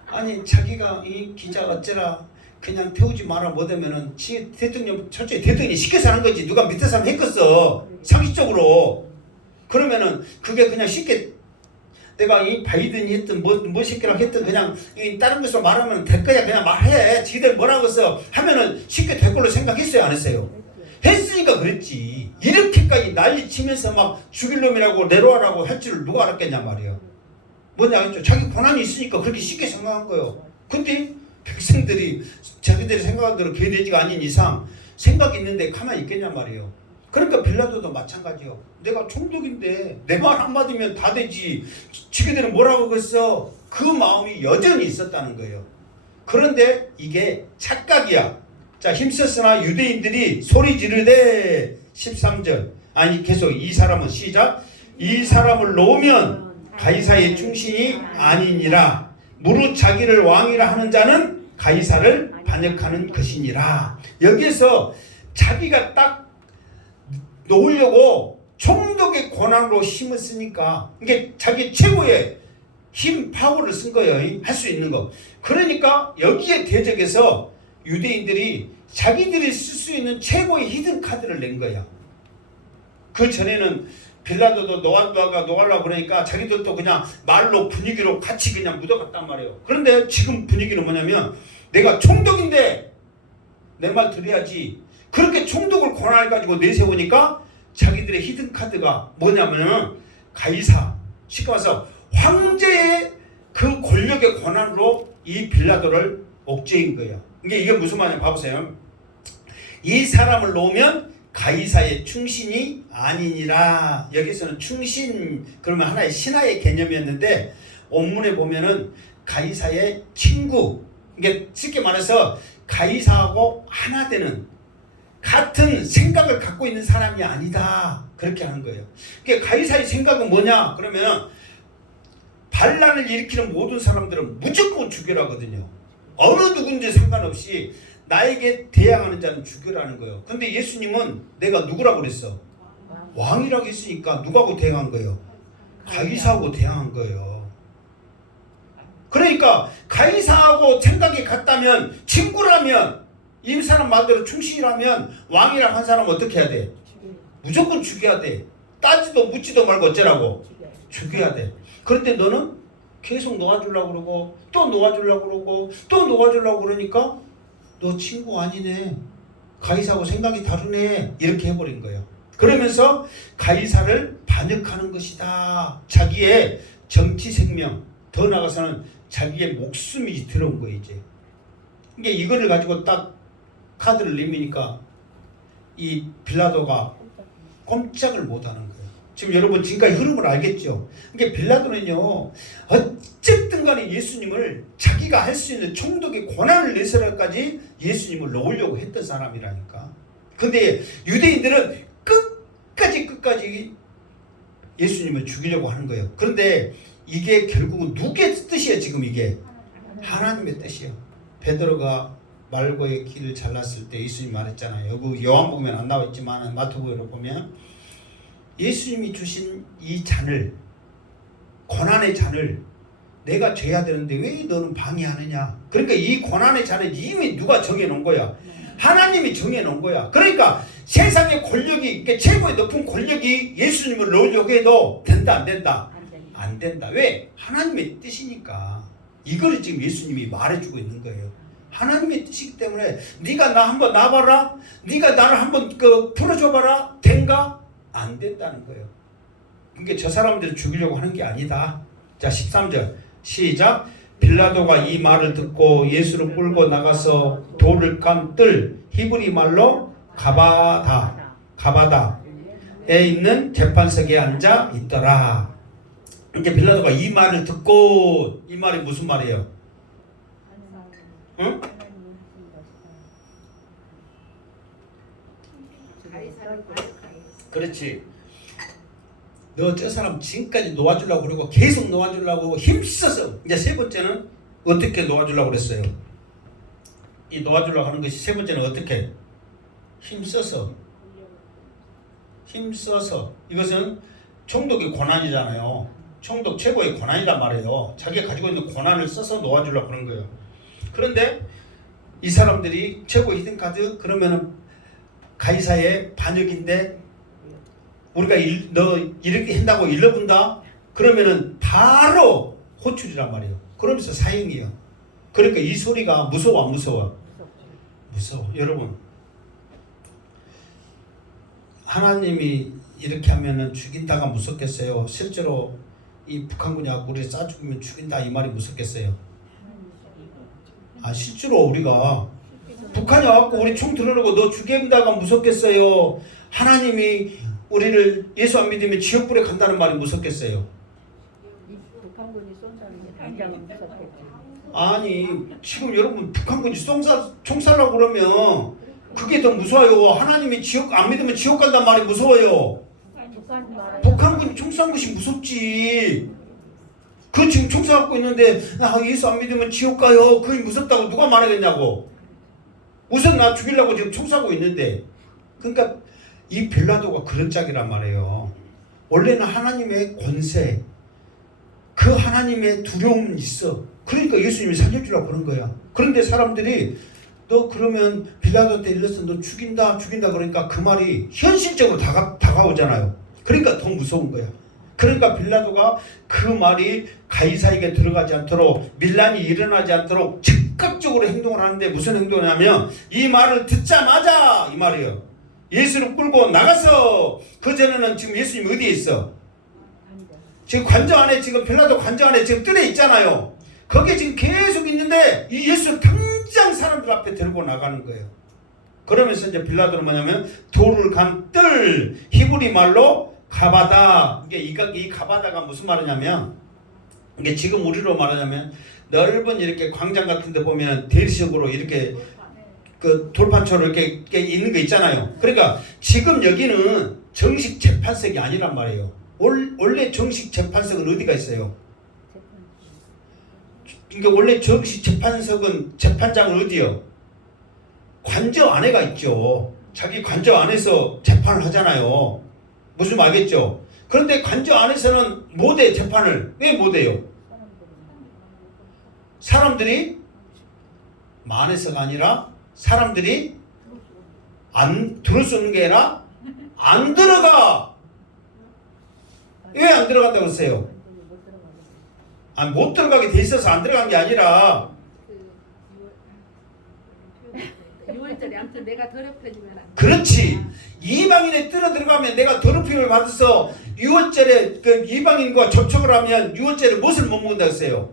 아니 자기가 이 기자 어쩌라 그냥 태우지 마라 못하면은 대통령 철저히 대통령이 시켜서 하는 거지 누가 밑에 사람 했겠어 상식적으로. 그러면은 그게 그냥 쉽게 내가 이 바이든이 했든 뭐 시키라고 했든 그냥 이 다른 것으로 말하면 될 거야 그냥 말해 지들 뭐라고 해서 하면은 쉽게 될 걸로 생각했어요 안 했어요? 했으니까 그랬지. 이렇게까지 난리 치면서 막 죽일 놈이라고 내려와라고 할 줄을 누가 알았겠냐 말이에요. 뭐냐 알겠죠? 자기 고난이 있으니까 그렇게 쉽게 생각한 거예요. 근데 백성들이 자기들이 생각한 대로 개돼지가 아닌 이상 생각이 있는데 가만히 있겠냐 말이에요. 그러니까 빌라도도 마찬가지요. 내가 총독인데 내 말 한마디면 다 되지. 지그들은 뭐라고 그랬어? 그 마음이 여전히 있었다는 거예요. 그런데 이게 착각이야. 자, 힘썼으나 유대인들이 소리 지르되 13절. 아니 계속 이 사람은 시작. 이 사람을 놓으면 가이사의 충신이 아니니라. 무릇 자기를 왕이라 하는 자는 가이사를 반역하는 것이니라. 여기에서 자기가 딱 놓으려고 총독의 권한으로 힘을 쓰니까 이게 자기 최고의 힘 파워를 쓴 거예요. 할 수 있는 거. 그러니까 여기에 대적해서 유대인들이 자기들이 쓸 수 있는 최고의 히든 카드를 낸 거야. 그 전에는 빌라도도 놓으려고 그러니까 자기들도 그냥 말로 분위기로 같이 그냥 묻어갔단 말이에요. 그런데 지금 분위기는 뭐냐면 내가 총독인데 내 말 들어야지. 그렇게 총독을 권한을 가지고 내세우니까 자기들의 히든 카드가 뭐냐면 가이사, 쉽게 말해서 황제의 그 권력의 권한으로 이 빌라도를 옥죄인 거예요. 이게 무슨 말이냐 봐보세요. 이 사람을 놓으면 가이사의 충신이 아니니라. 여기서는 충신 그러면 하나의 신하의 개념이었는데 원문에 보면은 가이사의 친구. 이게 쉽게 말해서 가이사하고 하나 되는 같은 생각을 갖고 있는 사람이 아니다. 그렇게 하는 거예요. 그러니까 가이사의 생각은 뭐냐? 그러면 반란을 일으키는 모든 사람들은 무조건 죽여라거든요. 어느 누군지 상관없이 나에게 대항하는 자는 죽여라는 거예요. 근데 예수님은 내가 누구라고 그랬어? 왕이라고 했으니까 누구하고 대항한 거예요? 가이사하고 대항한 거예요. 그러니까 가이사하고 생각이 같다면 친구라면 이 사람 말대로 충신이라면 왕이라고 한 사람은 어떻게 해야 돼? 무조건 죽여야 돼. 따지도 묻지도 말고 어쩌라고? 죽여야 돼. 그런데 너는 계속 놓아주려고 그러고 또 놓아주려고 그러고 또 놓아주려고 그러니까 너 친구 아니네. 가이사하고 생각이 다르네. 이렇게 해버린 거예요. 그러면서 가이사를 반역하는 것이다. 자기의 정치 생명, 더 나아가서는 자기의 목숨이 들어온 거예요. 이제 이게 이거를 가지고 딱 카드를 내미니까 이 빌라도가 꼼짝을 못하는 거예요. 지금 여러분 지금까지 흐름을 알겠죠? 이게 빌라도는요 어쨌든 간에 예수님을 자기가 할 수 있는 총독의 권한을 내세워까지 예수님을 놓으려고 했던 사람이라니까. 근데 유대인들은 끝까지 예수님을 죽이려고 하는 거예요. 그런데 이게 결국은 누구의 뜻이에요? 지금 이게 하나님의 뜻이에요. 베드로가 말고의 길을 잘랐을 때 예수님 말했잖아요. 여기 요한복음에 안 나와 있지만 마태복음에 보면 예수님이 주신 이 잔을, 고난의 잔을 내가 죄야 되는데 왜 너는 방해하느냐. 그러니까 이 고난의 잔을 이미 누가 정해놓은 거야. 하나님이 정해놓은 거야. 그러니까 세상의 권력이, 그러니까 최고의 높은 권력이 예수님을 놓으려고 해도 된다 안 된다? 안 된다. 왜? 하나님의 뜻이니까. 이걸 지금 예수님이 말해주고 있는 거예요. 하나님의 뜻이기 때문에 네가 나 한번 놔봐라. 네가 나를 한번 풀어줘봐라. 된가? 안 된다는 거예요. 그러니까 저 사람들을 죽이려고 하는 게 아니다. 자 13절 시작. 빌라도가 이 말을 듣고 예수를 끌고 나가서 돌을 깜뜰 히브리 말로 가바다에 있는 재판석에 앉아 있더라. 이렇게 빌라도가 이 말을 듣고, 이 말이 무슨 말이에요? 응? 그렇지. 너 저 사람 지금까지 놓아주려고 그러고 계속 놓아주려고 힘써서 이제 세 번째는 어떻게 놓아주려고 그랬어요? 이 놓아주려고 하는 것이 세 번째는 어떻게? 힘써서 힘써서 이것은 총독의 고난이잖아요. 총독 최고의 고난이란 말이에요. 자기가 가지고 있는 고난을 써서 놓아주려고 그런 거예요. 그런데 이 사람들이 최고 히든카드 그러면은 가이사의 반역인데 우리가 너 이렇게 한다고 일러본다? 그러면은 바로 호출이란 말이에요. 그러면서 사형이에요. 그러니까 이 소리가 무서워 안 무서워? 무서워. 여러분 하나님이 이렇게 하면은 죽인다가 무섭겠어요? 실제로 이 북한군이 우리를 쏴 죽이면 죽인다 이 말이 무섭겠어요? 실제로 우리가 북한이 와갖고 우리 총 들어놓고 너 죽인다가 무섭겠어요? 하나님이 우리를 예수 안 믿으면 지옥불에 간다는 말이 무섭겠어요? 북한군이 쏜다는 게 당장은 무섭겠지. 아니 지금 여러분 북한군이 총살라고 그러면 그게 더 무서워요. 하나님이 지옥 안 믿으면 지옥 간다는 말이 무서워요. 북한군이 총 쏜 것이 무섭지. 그 지금 총 쏴갖고 있는데 예수 안 믿으면 지옥 가요. 그게 무섭다고 누가 말하겠냐고. 우선 나 죽이려고 지금 총 쏴고 있는데. 그러니까 이 빌라도가 그런 짝이란 말이에요. 원래는 하나님의 권세, 그 하나님의 두려움이 있어. 그러니까 예수님이 살려주려고 그런 거야. 그런데 사람들이 너 그러면 빌라도한테 일러서 너 죽인다 그러니까 그 말이 현실적으로 다가오잖아요. 그러니까 더 무서운 거야. 그러니까 빌라도가 그 말이 가이사에게 들어가지 않도록 밀란이 일어나지 않도록 즉각적으로 행동을 하는데 무슨 행동을 하냐면 이 말을 듣자마자 이 말이에요. 예수를 끌고 나가서 그전에는 지금 예수님 어디에 있어? 지금 관저 안에 지금 빌라도 관저 안에 지금 뜰에 있잖아요. 거기에 지금 계속 있는데 이 예수를 당장 사람들 앞에 들고 나가는 거예요. 그러면서 이제 빌라도는 뭐냐면 돌을 간 뜰 히브리 말로 가바다. 이 가바다가 무슨 말이냐면 이게 지금 우리로 말하자면 넓은 이렇게 광장 같은 데 보면 대리석으로 이렇게 그 돌판처럼 이렇게 있는 거 있잖아요. 그러니까 지금 여기는 정식 재판석이 아니란 말이에요. 원래 정식 재판석은 어디가 있어요? 그러니까 원래 정식 재판석은 재판장은 어디요? 관저 안에가 있죠. 자기 관저 안에서 재판을 하잖아요. 무슨 말 알겠죠? 그런데 관저 안에서는 못해 재판을. 왜 못해요? 사람들이 많아서가 아니라 사람들이 안 들을 수 있는 게 아니라 안 들어가. 왜 안 들어간다고 했어요? 못 들어가게 돼 있어서 안 들어간 게 아니라 6월달에 아무튼 내가 더럽혀지면 안 돼. 그렇지. 이방인의 뜰에 들어가면 내가 더럽힘을 받아서 6월절에 그 이방인과 접촉을 하면 6월절에 무엇을 못 먹는다고 했어요?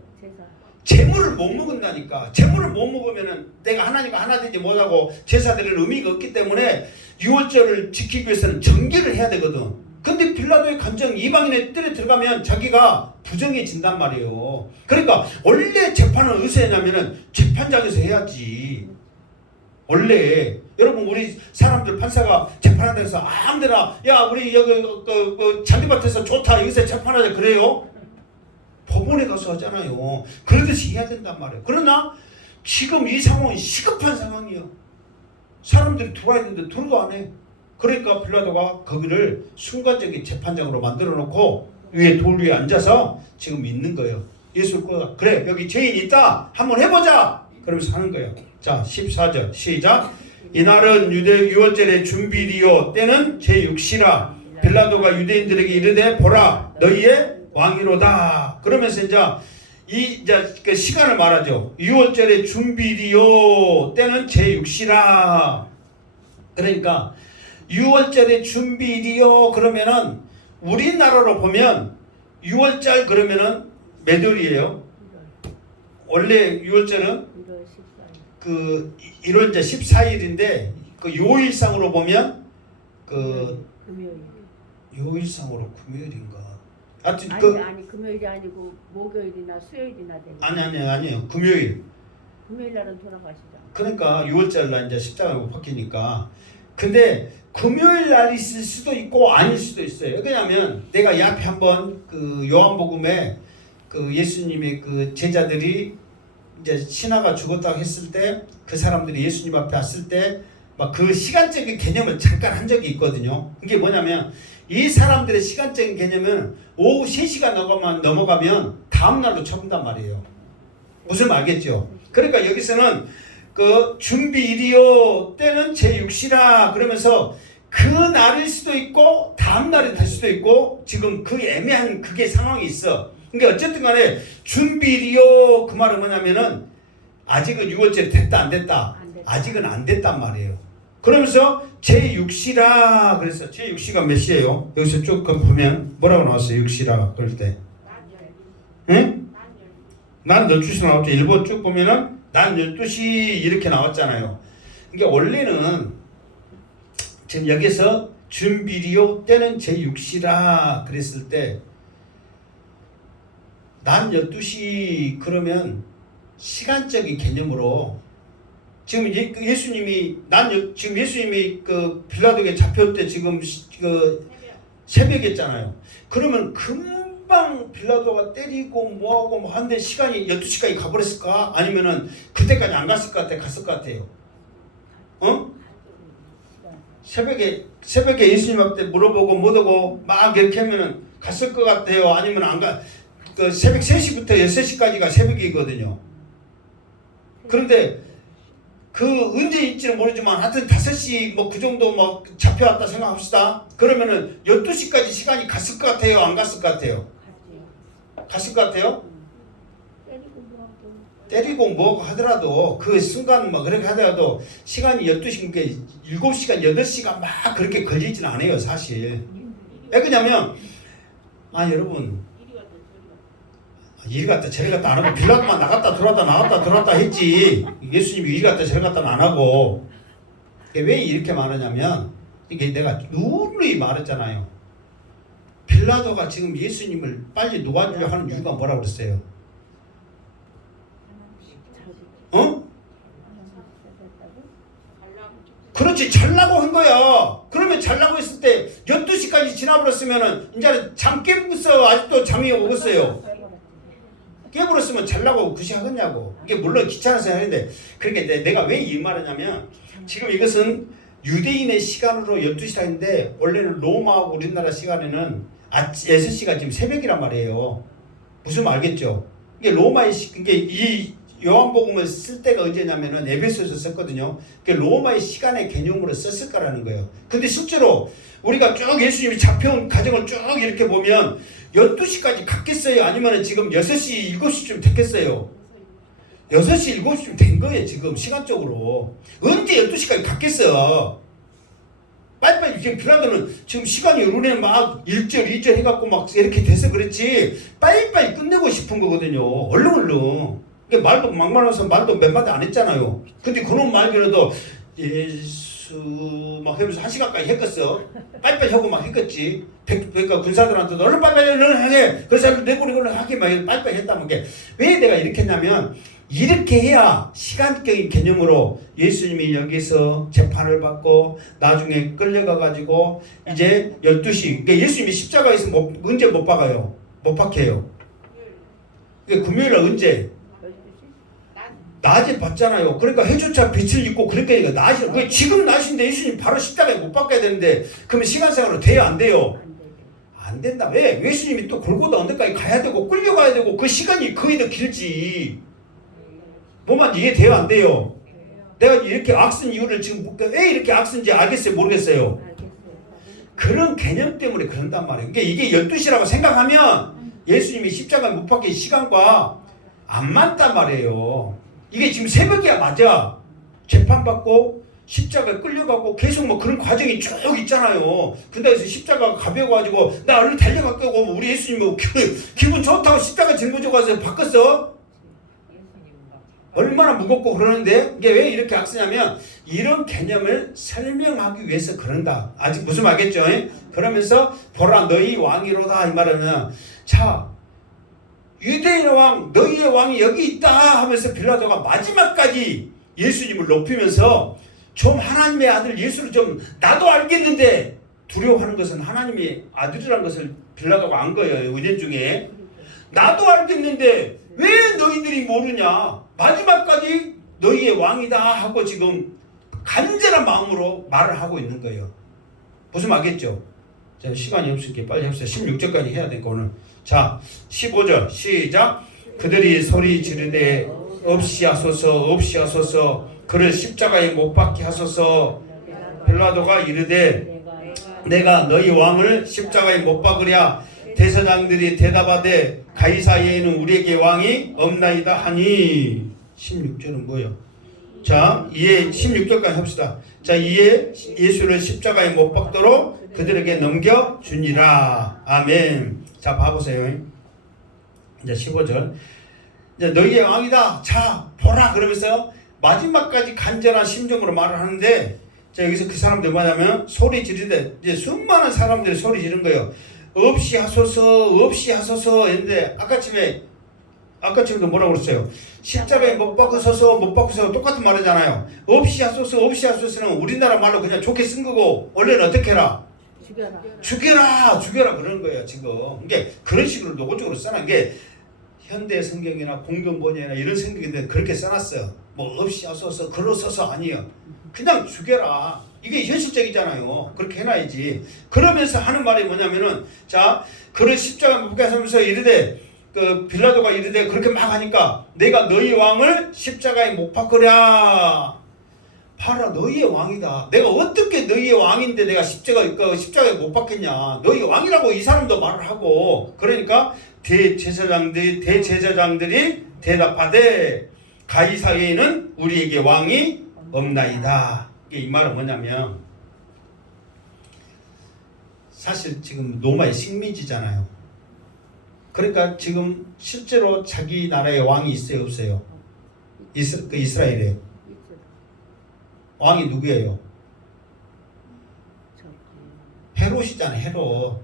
재물을 못 먹는다니까. 재물을 못 먹으면은 내가 하나님과 하나 되지 못하고 제사 드릴 의미가 없기 때문에 6월절을 지키기 위해서는 정결을 해야 되거든. 근데 빌라도의 감정 이방인의 뜰에 들어가면 자기가 부정해진단 말이에요. 그러니까 원래 재판은 어디서 했냐면은 재판장에서 해야지. 원래 여러분 우리 사람들 판사가 재판한다 해서 아무데나 야 우리 여기 그 잔디밭에서 좋다 여기서 재판하자 그래요? 법원에 가서 하잖아요. 그러듯이 해야 된단 말이에요. 그러나 지금 이 상황은 시급한 상황이에요. 사람들이 들어와야 되는데 들어도 안 해. 그러니까 빌라도가 거기를 순간적인 재판장으로 만들어 놓고 위에 돌 위에 앉아서 지금 있는 거예요. 예수를 끌어다 그래 여기 죄인 있다 한번 해보자 그러면서 하는 거예요. 자 14절 시작. 이날은 유대 유월절의 준비리요 때는 제6시라 빌라도가 유대인들에게 이르되 보라 너희의 왕이로다. 그러면서 이제 그 시간을 말하죠. 6월절의 준비리요 때는 제6시라. 그러니까 6월절의 준비리요 그러면은 우리나라로 보면 6월절 그러면은 몇 월이에요? 원래 6월절은 그 1월절 14일인데 그 요일상으로 보면 그 요일상으로 금요일인가? 하여튼 아니 금요일이 아니고 목요일이나 수요일이나 되는. 아니에요. 금요일. 금요일 날은 돌아가시죠. 그러니까 6월절 날 이제 십자가가 못 박히니까. 근데 금요일 날 있을 수도 있고 아닐 수도 있어요. 왜냐면 내가 이 앞에 한번 그 요한복음에 그 예수님의 그 제자들이 이제 신하가 죽었다고 했을 때 그 사람들이 예수님 앞에 왔을 때 막 그 시간적인 개념을 잠깐 한 적이 있거든요. 이게 뭐냐면 이 사람들의 시간적인 개념은 오후 3시가 넘어가면 다음날로 쳐본단 말이에요. 무슨 말 알겠죠? 그러니까 여기서는 그 준비일이요 때는 제6시라 그러면서 그 날일 수도 있고 다음 날이 될 수도 있고 지금 그 애매한 그게 상황이 있어. 그러니까 어쨌든 간에 준비일이요 그 말은 뭐냐면은 아직은 6월절이 됐다 안 됐다? 아직은 안 됐단 말이에요. 그러면서 제6시라 그래서 제6시가 몇 시예요? 여기서 쭉 보면 뭐라고 나왔어요? 6시라 그럴 때. 응? 난 12시 나왔죠. 일본 쭉 보면은 난 12시 이렇게 나왔잖아요. 그러니까 원래는 지금 여기서 준비리요 때는 제6시라 그랬을 때 난 12시 그러면 시간적인 개념으로 지금 예수님이 지금 예수님이 그 빌라도에 잡혀올 때 지금 그 새벽이었잖아요. 그러면 금방 빌라도가 때리고 뭐하고 뭐 하는데 시간이 12시까지 가버렸을까? 아니면은 그때까지 안 갔을 것 같아? 갔을 것 같아요. 어? 새벽에 예수님한테 물어보고 뭐하고 막 이렇게 하면은 갔을 것 같아요. 아니면 안 가? 그 새벽 3시부터 6시까지가 새벽이거든요. 그런데 그 언제 있지는 모르지만 하여튼 5시 뭐 그 정도 뭐 잡혀왔다 생각합시다. 그러면은 12시까지 시간이 갔을 것 같아요? 안 갔을 것 같아요? 갔을 것 같아요? 때리고 뭐하고 하더라도 그 순간 뭐 그렇게 하더라도 시간이 12시니까 7시간 8시간 막 그렇게 걸리진 않아요 사실. 왜 그러냐면 여러분 이리 갔다 저리 갔다 안 하고 빌라도만 나갔다 들어왔다 했지 예수님이 이리 갔다 저리 갔다 안 하고. 왜 이렇게 말하냐면 이게 내가 누누이 말했잖아요. 빌라도가 지금 예수님을 빨리 놓아주려 하는 이유가 뭐라고 그랬어요? 어? 그렇지 잘라고 한 거야. 그러면 잘라고 했을 때 12시까지 지나버렸으면은 이제 잠 깨고서 아직도 잠이 오겠어요. 깨버렸으면 잘라고 굳이 하겠냐고. 이게 물론 귀찮아서 하는데 그러니까 내가 왜 이 말하냐면 지금 이것은 유대인의 시간으로 12시라 했는데 원래는 로마하고 우리나라 시간에는 6시가 지금 새벽이란 말이에요. 무슨 말 알겠죠? 이게 로마의 이게 이 요한복음을 쓸 때가 언제냐면은 에베소에서 썼거든요. 그게 로마의 시간의 개념으로 썼을 거라는 거예요. 근데 실제로 우리가 쭉 예수님이 잡혀온 과정을 쭉 이렇게 보면 12시까지 갔겠어요? 아니면 지금 6시, 7시쯤 됐겠어요? 6시, 7시쯤 된 거예요, 지금 시간적으로. 언제 12시까지 갔겠어? 빨리빨리 지금 빌라도는 지금 시간이 요런에 막 1절, 2절 해갖고 막 이렇게 돼서 그랬지 빨리빨리 끝내고 싶은 거거든요. 얼른. 말도 막말해서 말도 몇 마디 안 했잖아요. 근데 그런 말이라도 예수 막 하면서 1시간까지 했겠어. 빨리빨리 하고 막 했겠지. 그러니까 군사들한테도 얼른 빨리빨리 해. 그래서 내버리고 하게 막 빨리빨리 했다는 게 왜 내가 이렇게 했냐면 이렇게 해야 시간적인 개념으로 예수님이 여기서 재판을 받고 나중에 끌려가가지고 이제 12시 그러니까 예수님이 십자가에서 언제 못 박아요? 못 박혀요. 그러니까 금요일날 언제? 낮에 봤잖아요. 그러니까 해조차 빛을 입고 그러니까 낮이 왜 지금 낮인데 예수님 바로 십자가에 못 박아야 되는데 그러면 시간상으로 돼요 안 돼요? 안 된다. 왜? 예수님이 또 골고다 언덕까지 가야 되고 끌려가야 되고 그 시간이 거의 더 길지. 뭐만 이해돼요 안 돼요? 내가 이렇게 악쓴 이유를 지금 왜 이렇게 악쓴지 알겠어요 모르겠어요? 그런 개념 때문에 그런단 말이에요. 그러니까 이게 12시라고 생각하면 예수님이 십자가에 못 박힌 시간과 안 맞단 말이에요. 이게 지금 새벽이야 맞아. 재판받고 십자가에 끌려가고 계속 뭐 그런 과정이 쭉 있잖아요. 근데서 십자가가 가벼워가지고 나 얼른 달려갈게고 우리 예수님 뭐 기분 좋다고 십자가 짊어지고 가서 바꿨어? 얼마나 무겁고 그러는데 이게 왜 이렇게 악쓰냐면 이런 개념을 설명하기 위해서 그런다. 아직 무슨 말겠죠? 그러면서 보라 너희 왕이로다 이 말하면 자 유대인의 왕 너희의 왕이 여기 있다 하면서 빌라도가 마지막까지 예수님을 높이면서 좀 하나님의 아들 예수를 좀 나도 알겠는데 두려워하는 것은 하나님의 아들이라는 것을 빌라도가 안 거예요. 의견 중에 나도 알겠는데 왜 너희들이 모르냐 마지막까지 너희의 왕이다 하고 지금 간절한 마음으로 말을 하고 있는 거예요. 무슨 말겠죠? 자, 시간이 없으니까 빨리 합시다. 16절까지 해야 되니까 오늘. 자, 15절 시작. 그들이 소리 지르되 없이 하소서 없이 하소서 그를 십자가에 못 박게 하소서. 빌라도가 이르되 내가 너희 왕을 십자가에 못 박으랴. 대제사장들이 대답하되 가이사에는 우리에게 왕이 없나이다 하니. 16절은 뭐예요? 자, 이에 16절까지 합시다. 자, 이에 예수를 십자가에 못 박도록 그들에게 넘겨주니라. 아멘. 자, 봐보세요. 이제 15절. 이제 너희의 왕이다. 자, 보라. 그러면서 마지막까지 간절한 심정으로 말을 하는데, 자, 여기서 그 사람들 뭐냐면 소리 지르되, 이제 수많은 사람들이 소리 지른 거예요. 없이 하소서, 없이 하소서 했는데, 아까쯤도 뭐라고 그랬어요? 십자가에 못 박으소서, 못 박으소서 똑같은 말이잖아요. 없이 하소서, 없이 하소서는 우리나라 말로 그냥 좋게 쓴 거고, 원래는 어떻게 해라? 죽여라. 죽여라, 죽여라 그러는 거예요, 지금. 이게 그런 식으로 노골적으로 써놓은 게 현대 성경이나 공동번역이나 이런 성경인데 그렇게 써놨어요. 뭐 없이 하소서, 그러소서 아니에요. 그냥 죽여라. 이게 현실적이잖아요. 그렇게 해놔야지. 그러면서 하는 말이 뭐냐면은, 자, 그를 십자가에 못 박게 하면서 이르되, 그 빌라도가 이르되 그렇게 막 하니까 내가 너희 왕을 십자가에 못 박으랴. 봐라, 너희의 왕이다. 내가 어떻게 너희의 왕인데 내가 십자가에 못 박겠냐. 너희 왕이라고 이 사람도 말을 하고. 그러니까 대제사장들이 대답하되 가이사에는 우리에게 왕이 없나이다. 이 말은 뭐냐면 사실 지금 로마의 식민지잖아요. 그러니까 지금 실제로 자기 나라에 왕이 있어요, 없어요? 이스라엘에 왕이 누구예요? 헤롯이잖아요.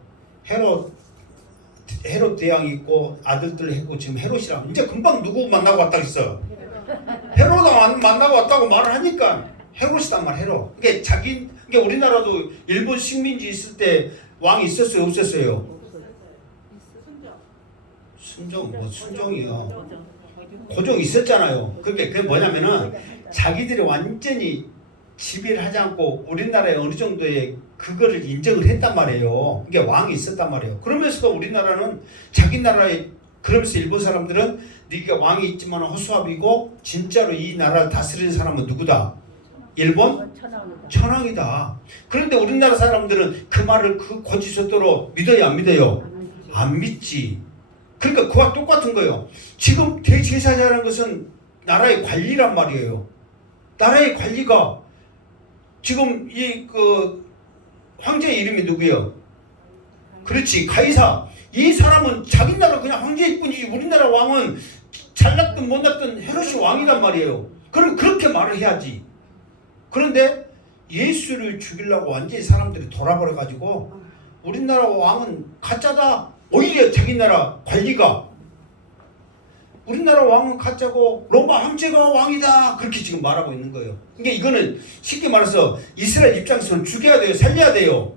헤롯 대왕 있고 아들들 했고 지금 헤롯이랑 이제 금방 누구 만나고 왔다 했어. 헤롯 만나고 왔다고 말을 하니까 헤롯이단 말. 헤롯. 이게 이게 우리나라도 일본 식민지 있을 때 왕이 있었어요, 없었어요? 순종이요. 고종 있었잖아요. 그게 뭐냐면은 자기들이 완전히 지배를 하지 않고 우리나라에 어느 정도의 그거를 인정을 했단 말이에요. 이게 왕이 있었단 말이에요. 그러면서도 우리나라는 자기 나라에, 그러면서 일본 사람들은 네가 왕이 있지만 허수아비고 진짜로 이 나라를 다스리는 사람은 누구다? 일본? 천황이다. 그런데 우리나라 사람들은 그 말을 그 고지서도록 믿어요, 안 믿어요? 안 믿지. 그러니까 그와 똑같은 거예요. 지금 대제사장이라는 것은 나라의 관리란 말이에요. 나라의 관리가 지금 황제의 이름이 누구예요? 그렇지, 가이사. 이 사람은 자기 나라 그냥 황제일 뿐이지 우리나라 왕은 잘났든 못났든 헤롯이 왕이란 말이에요. 그럼 그렇게 말을 해야지. 그런데 예수를 죽이려고 완전히 사람들이 돌아버려가지고 우리나라 왕은 가짜다. 오히려 자기 나라 관리가 우리나라 왕은 가짜고 로마 황제가 왕이다. 그렇게 지금 말하고 있는 거예요. 그러니까 이거는 쉽게 말해서 이스라엘 입장에서는 죽여야 돼요, 살려야 돼요?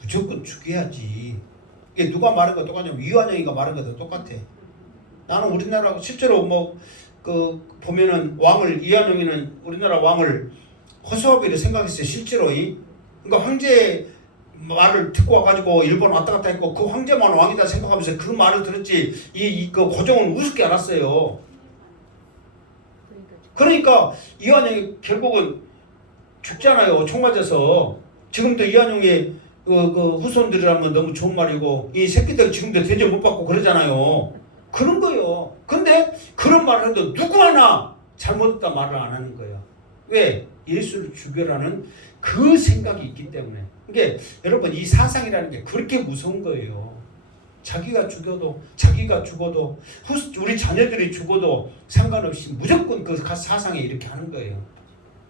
무조건 죽여야지. 이게 누가 말한 거 똑같냐면 이완영이가 말한 것도 똑같아. 나는 우리나라 실제로 보면은 이완영이는 우리나라 왕을 허수아비로 생각했어요, 실제로. 그러니까 황제 말을 듣고 와가지고 일본 왔다 갔다 했고 그 황제만 왕이다 생각하면서 그 말을 들었지 그 고종은 우습게 알았어요. 그러니까 이완용이 결국은 죽잖아요, 총 맞아서. 지금도 이완용의 그 후손들이라면 너무 좋은 말이고 이 새끼들 지금도 대접 못 받고 그러잖아요. 그런 거예요. 근데 그런 말을 해도 누구 하나 잘못했다 말을 안 하는 거예요. 왜? 예수를 죽여라는 그 생각이 있기 때문에. 그러니까 여러분, 이 사상이라는 게 그렇게 무서운 거예요. 자기가 죽어도 우리 자녀들이 죽어도 상관없이 무조건 그 사상에 이렇게 하는 거예요.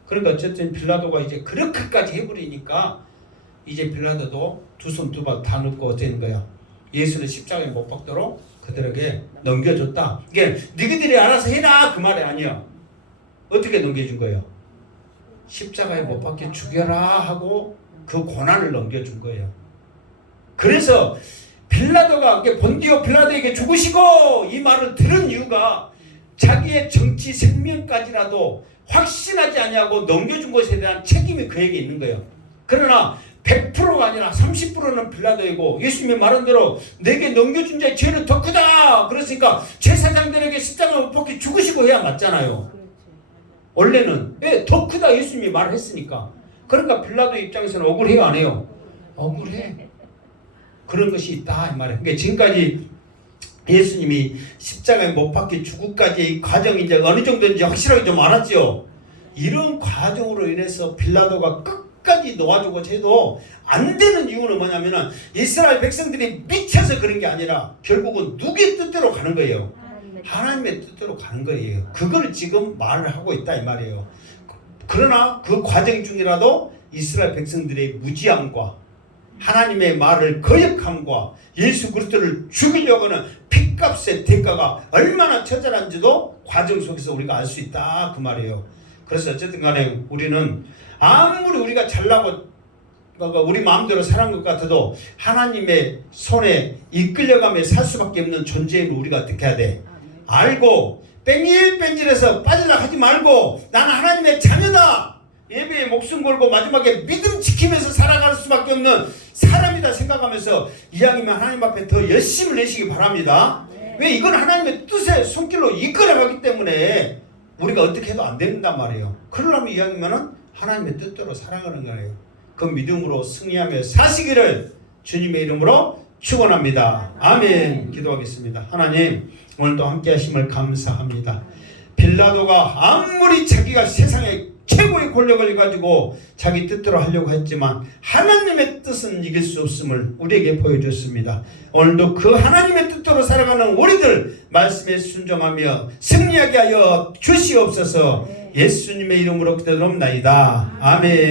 그러니까 어쨌든 빌라도가 이제 그렇게까지 해버리니까 이제 빌라도도 두 손 두 발 다 놓고 어쩌는 거야? 예수를 십자가에 못 박도록 그들에게 넘겨줬다. 이게 너희들이 알아서 해라 그 말이 아니야. 어떻게 넘겨준 거예요? 십자가에 못 박게 죽여라 하고 그 고난을 넘겨준 거예요. 그래서 빌라도가 본디오 빌라도에게 죽으시고 이 말을 들은 이유가 자기의 정치 생명까지라도 확신하지 아니하고 넘겨준 것에 대한 책임이 그에게 있는 거예요. 그러나 100%가 아니라 30%는 빌라도이고 예수님의 말한 대로 내게 넘겨준 자의 죄는 더 크다. 그랬으니까 제사장들에게 십자가 못 박혀 죽으시고 해야 맞잖아요. 그렇지. 원래는 더 크다 예수님이 말했으니까. 그러니까 빌라도 입장에서는 억울해요 안 해요? 억울해. 그런 것이 있다 이 말이에요. 그러니까 지금까지 예수님이 십자가에 못 박혀 죽기까지의 과정이 이제 어느 정도인지 확실하게 좀 알았죠. 이런 과정으로 인해서 빌라도가 끝까지 놓아주고 해도 안 되는 이유는 뭐냐면은 이스라엘 백성들이 미쳐서 그런 게 아니라 결국은 누구의 뜻대로 가는 거예요. 하나님의 뜻대로 가는 거예요. 그걸 지금 말을 하고 있다 이 말이에요. 그러나 그 과정 중이라도 이스라엘 백성들의 무지함과 하나님의 말을 거역함과 예수 그리스도를 죽이려고 하는 핏값의 대가가 얼마나 처절한지도 과정 속에서 우리가 알 수 있다 그 말이에요. 그래서 어쨌든 간에 우리는 아무리 우리가 잘나고 우리 마음대로 살한 것 같아도 하나님의 손에 이끌려가며 살 수밖에 없는 존재임을 우리가 어떻게 해야 돼? 알고 뺀질뺀질해서 빠지려고 하지 말고 나는 하나님의 자녀다. 예배에 목숨 걸고 마지막에 믿음 지키면서 살아갈 수밖에 없는 사람이다 생각하면서 이왕이면 하나님 앞에 더 열심을 내시기 바랍니다. 왜? 이건 하나님의 뜻의 손길로 이끌어가기 때문에 우리가 어떻게 해도 안 된단 말이에요. 그러려면 이왕이면 하나님의 뜻대로 살아가는 거예요. 그 믿음으로 승리하며 사시기를 주님의 이름으로 축원합니다. 아멘. 기도하겠습니다. 하나님 오늘도 함께 하심을 감사합니다. 빌라도가 아무리 자기가 세상에 최고의 권력을 가지고 자기 뜻대로 하려고 했지만 하나님의 뜻은 이길 수 없음을 우리에게 보여줬습니다. 오늘도 그 하나님의 뜻대로 살아가는 우리들 말씀에 순종하며 승리하게 하여 주시옵소서. 예수님의 이름으로 기도드립니다. 아멘.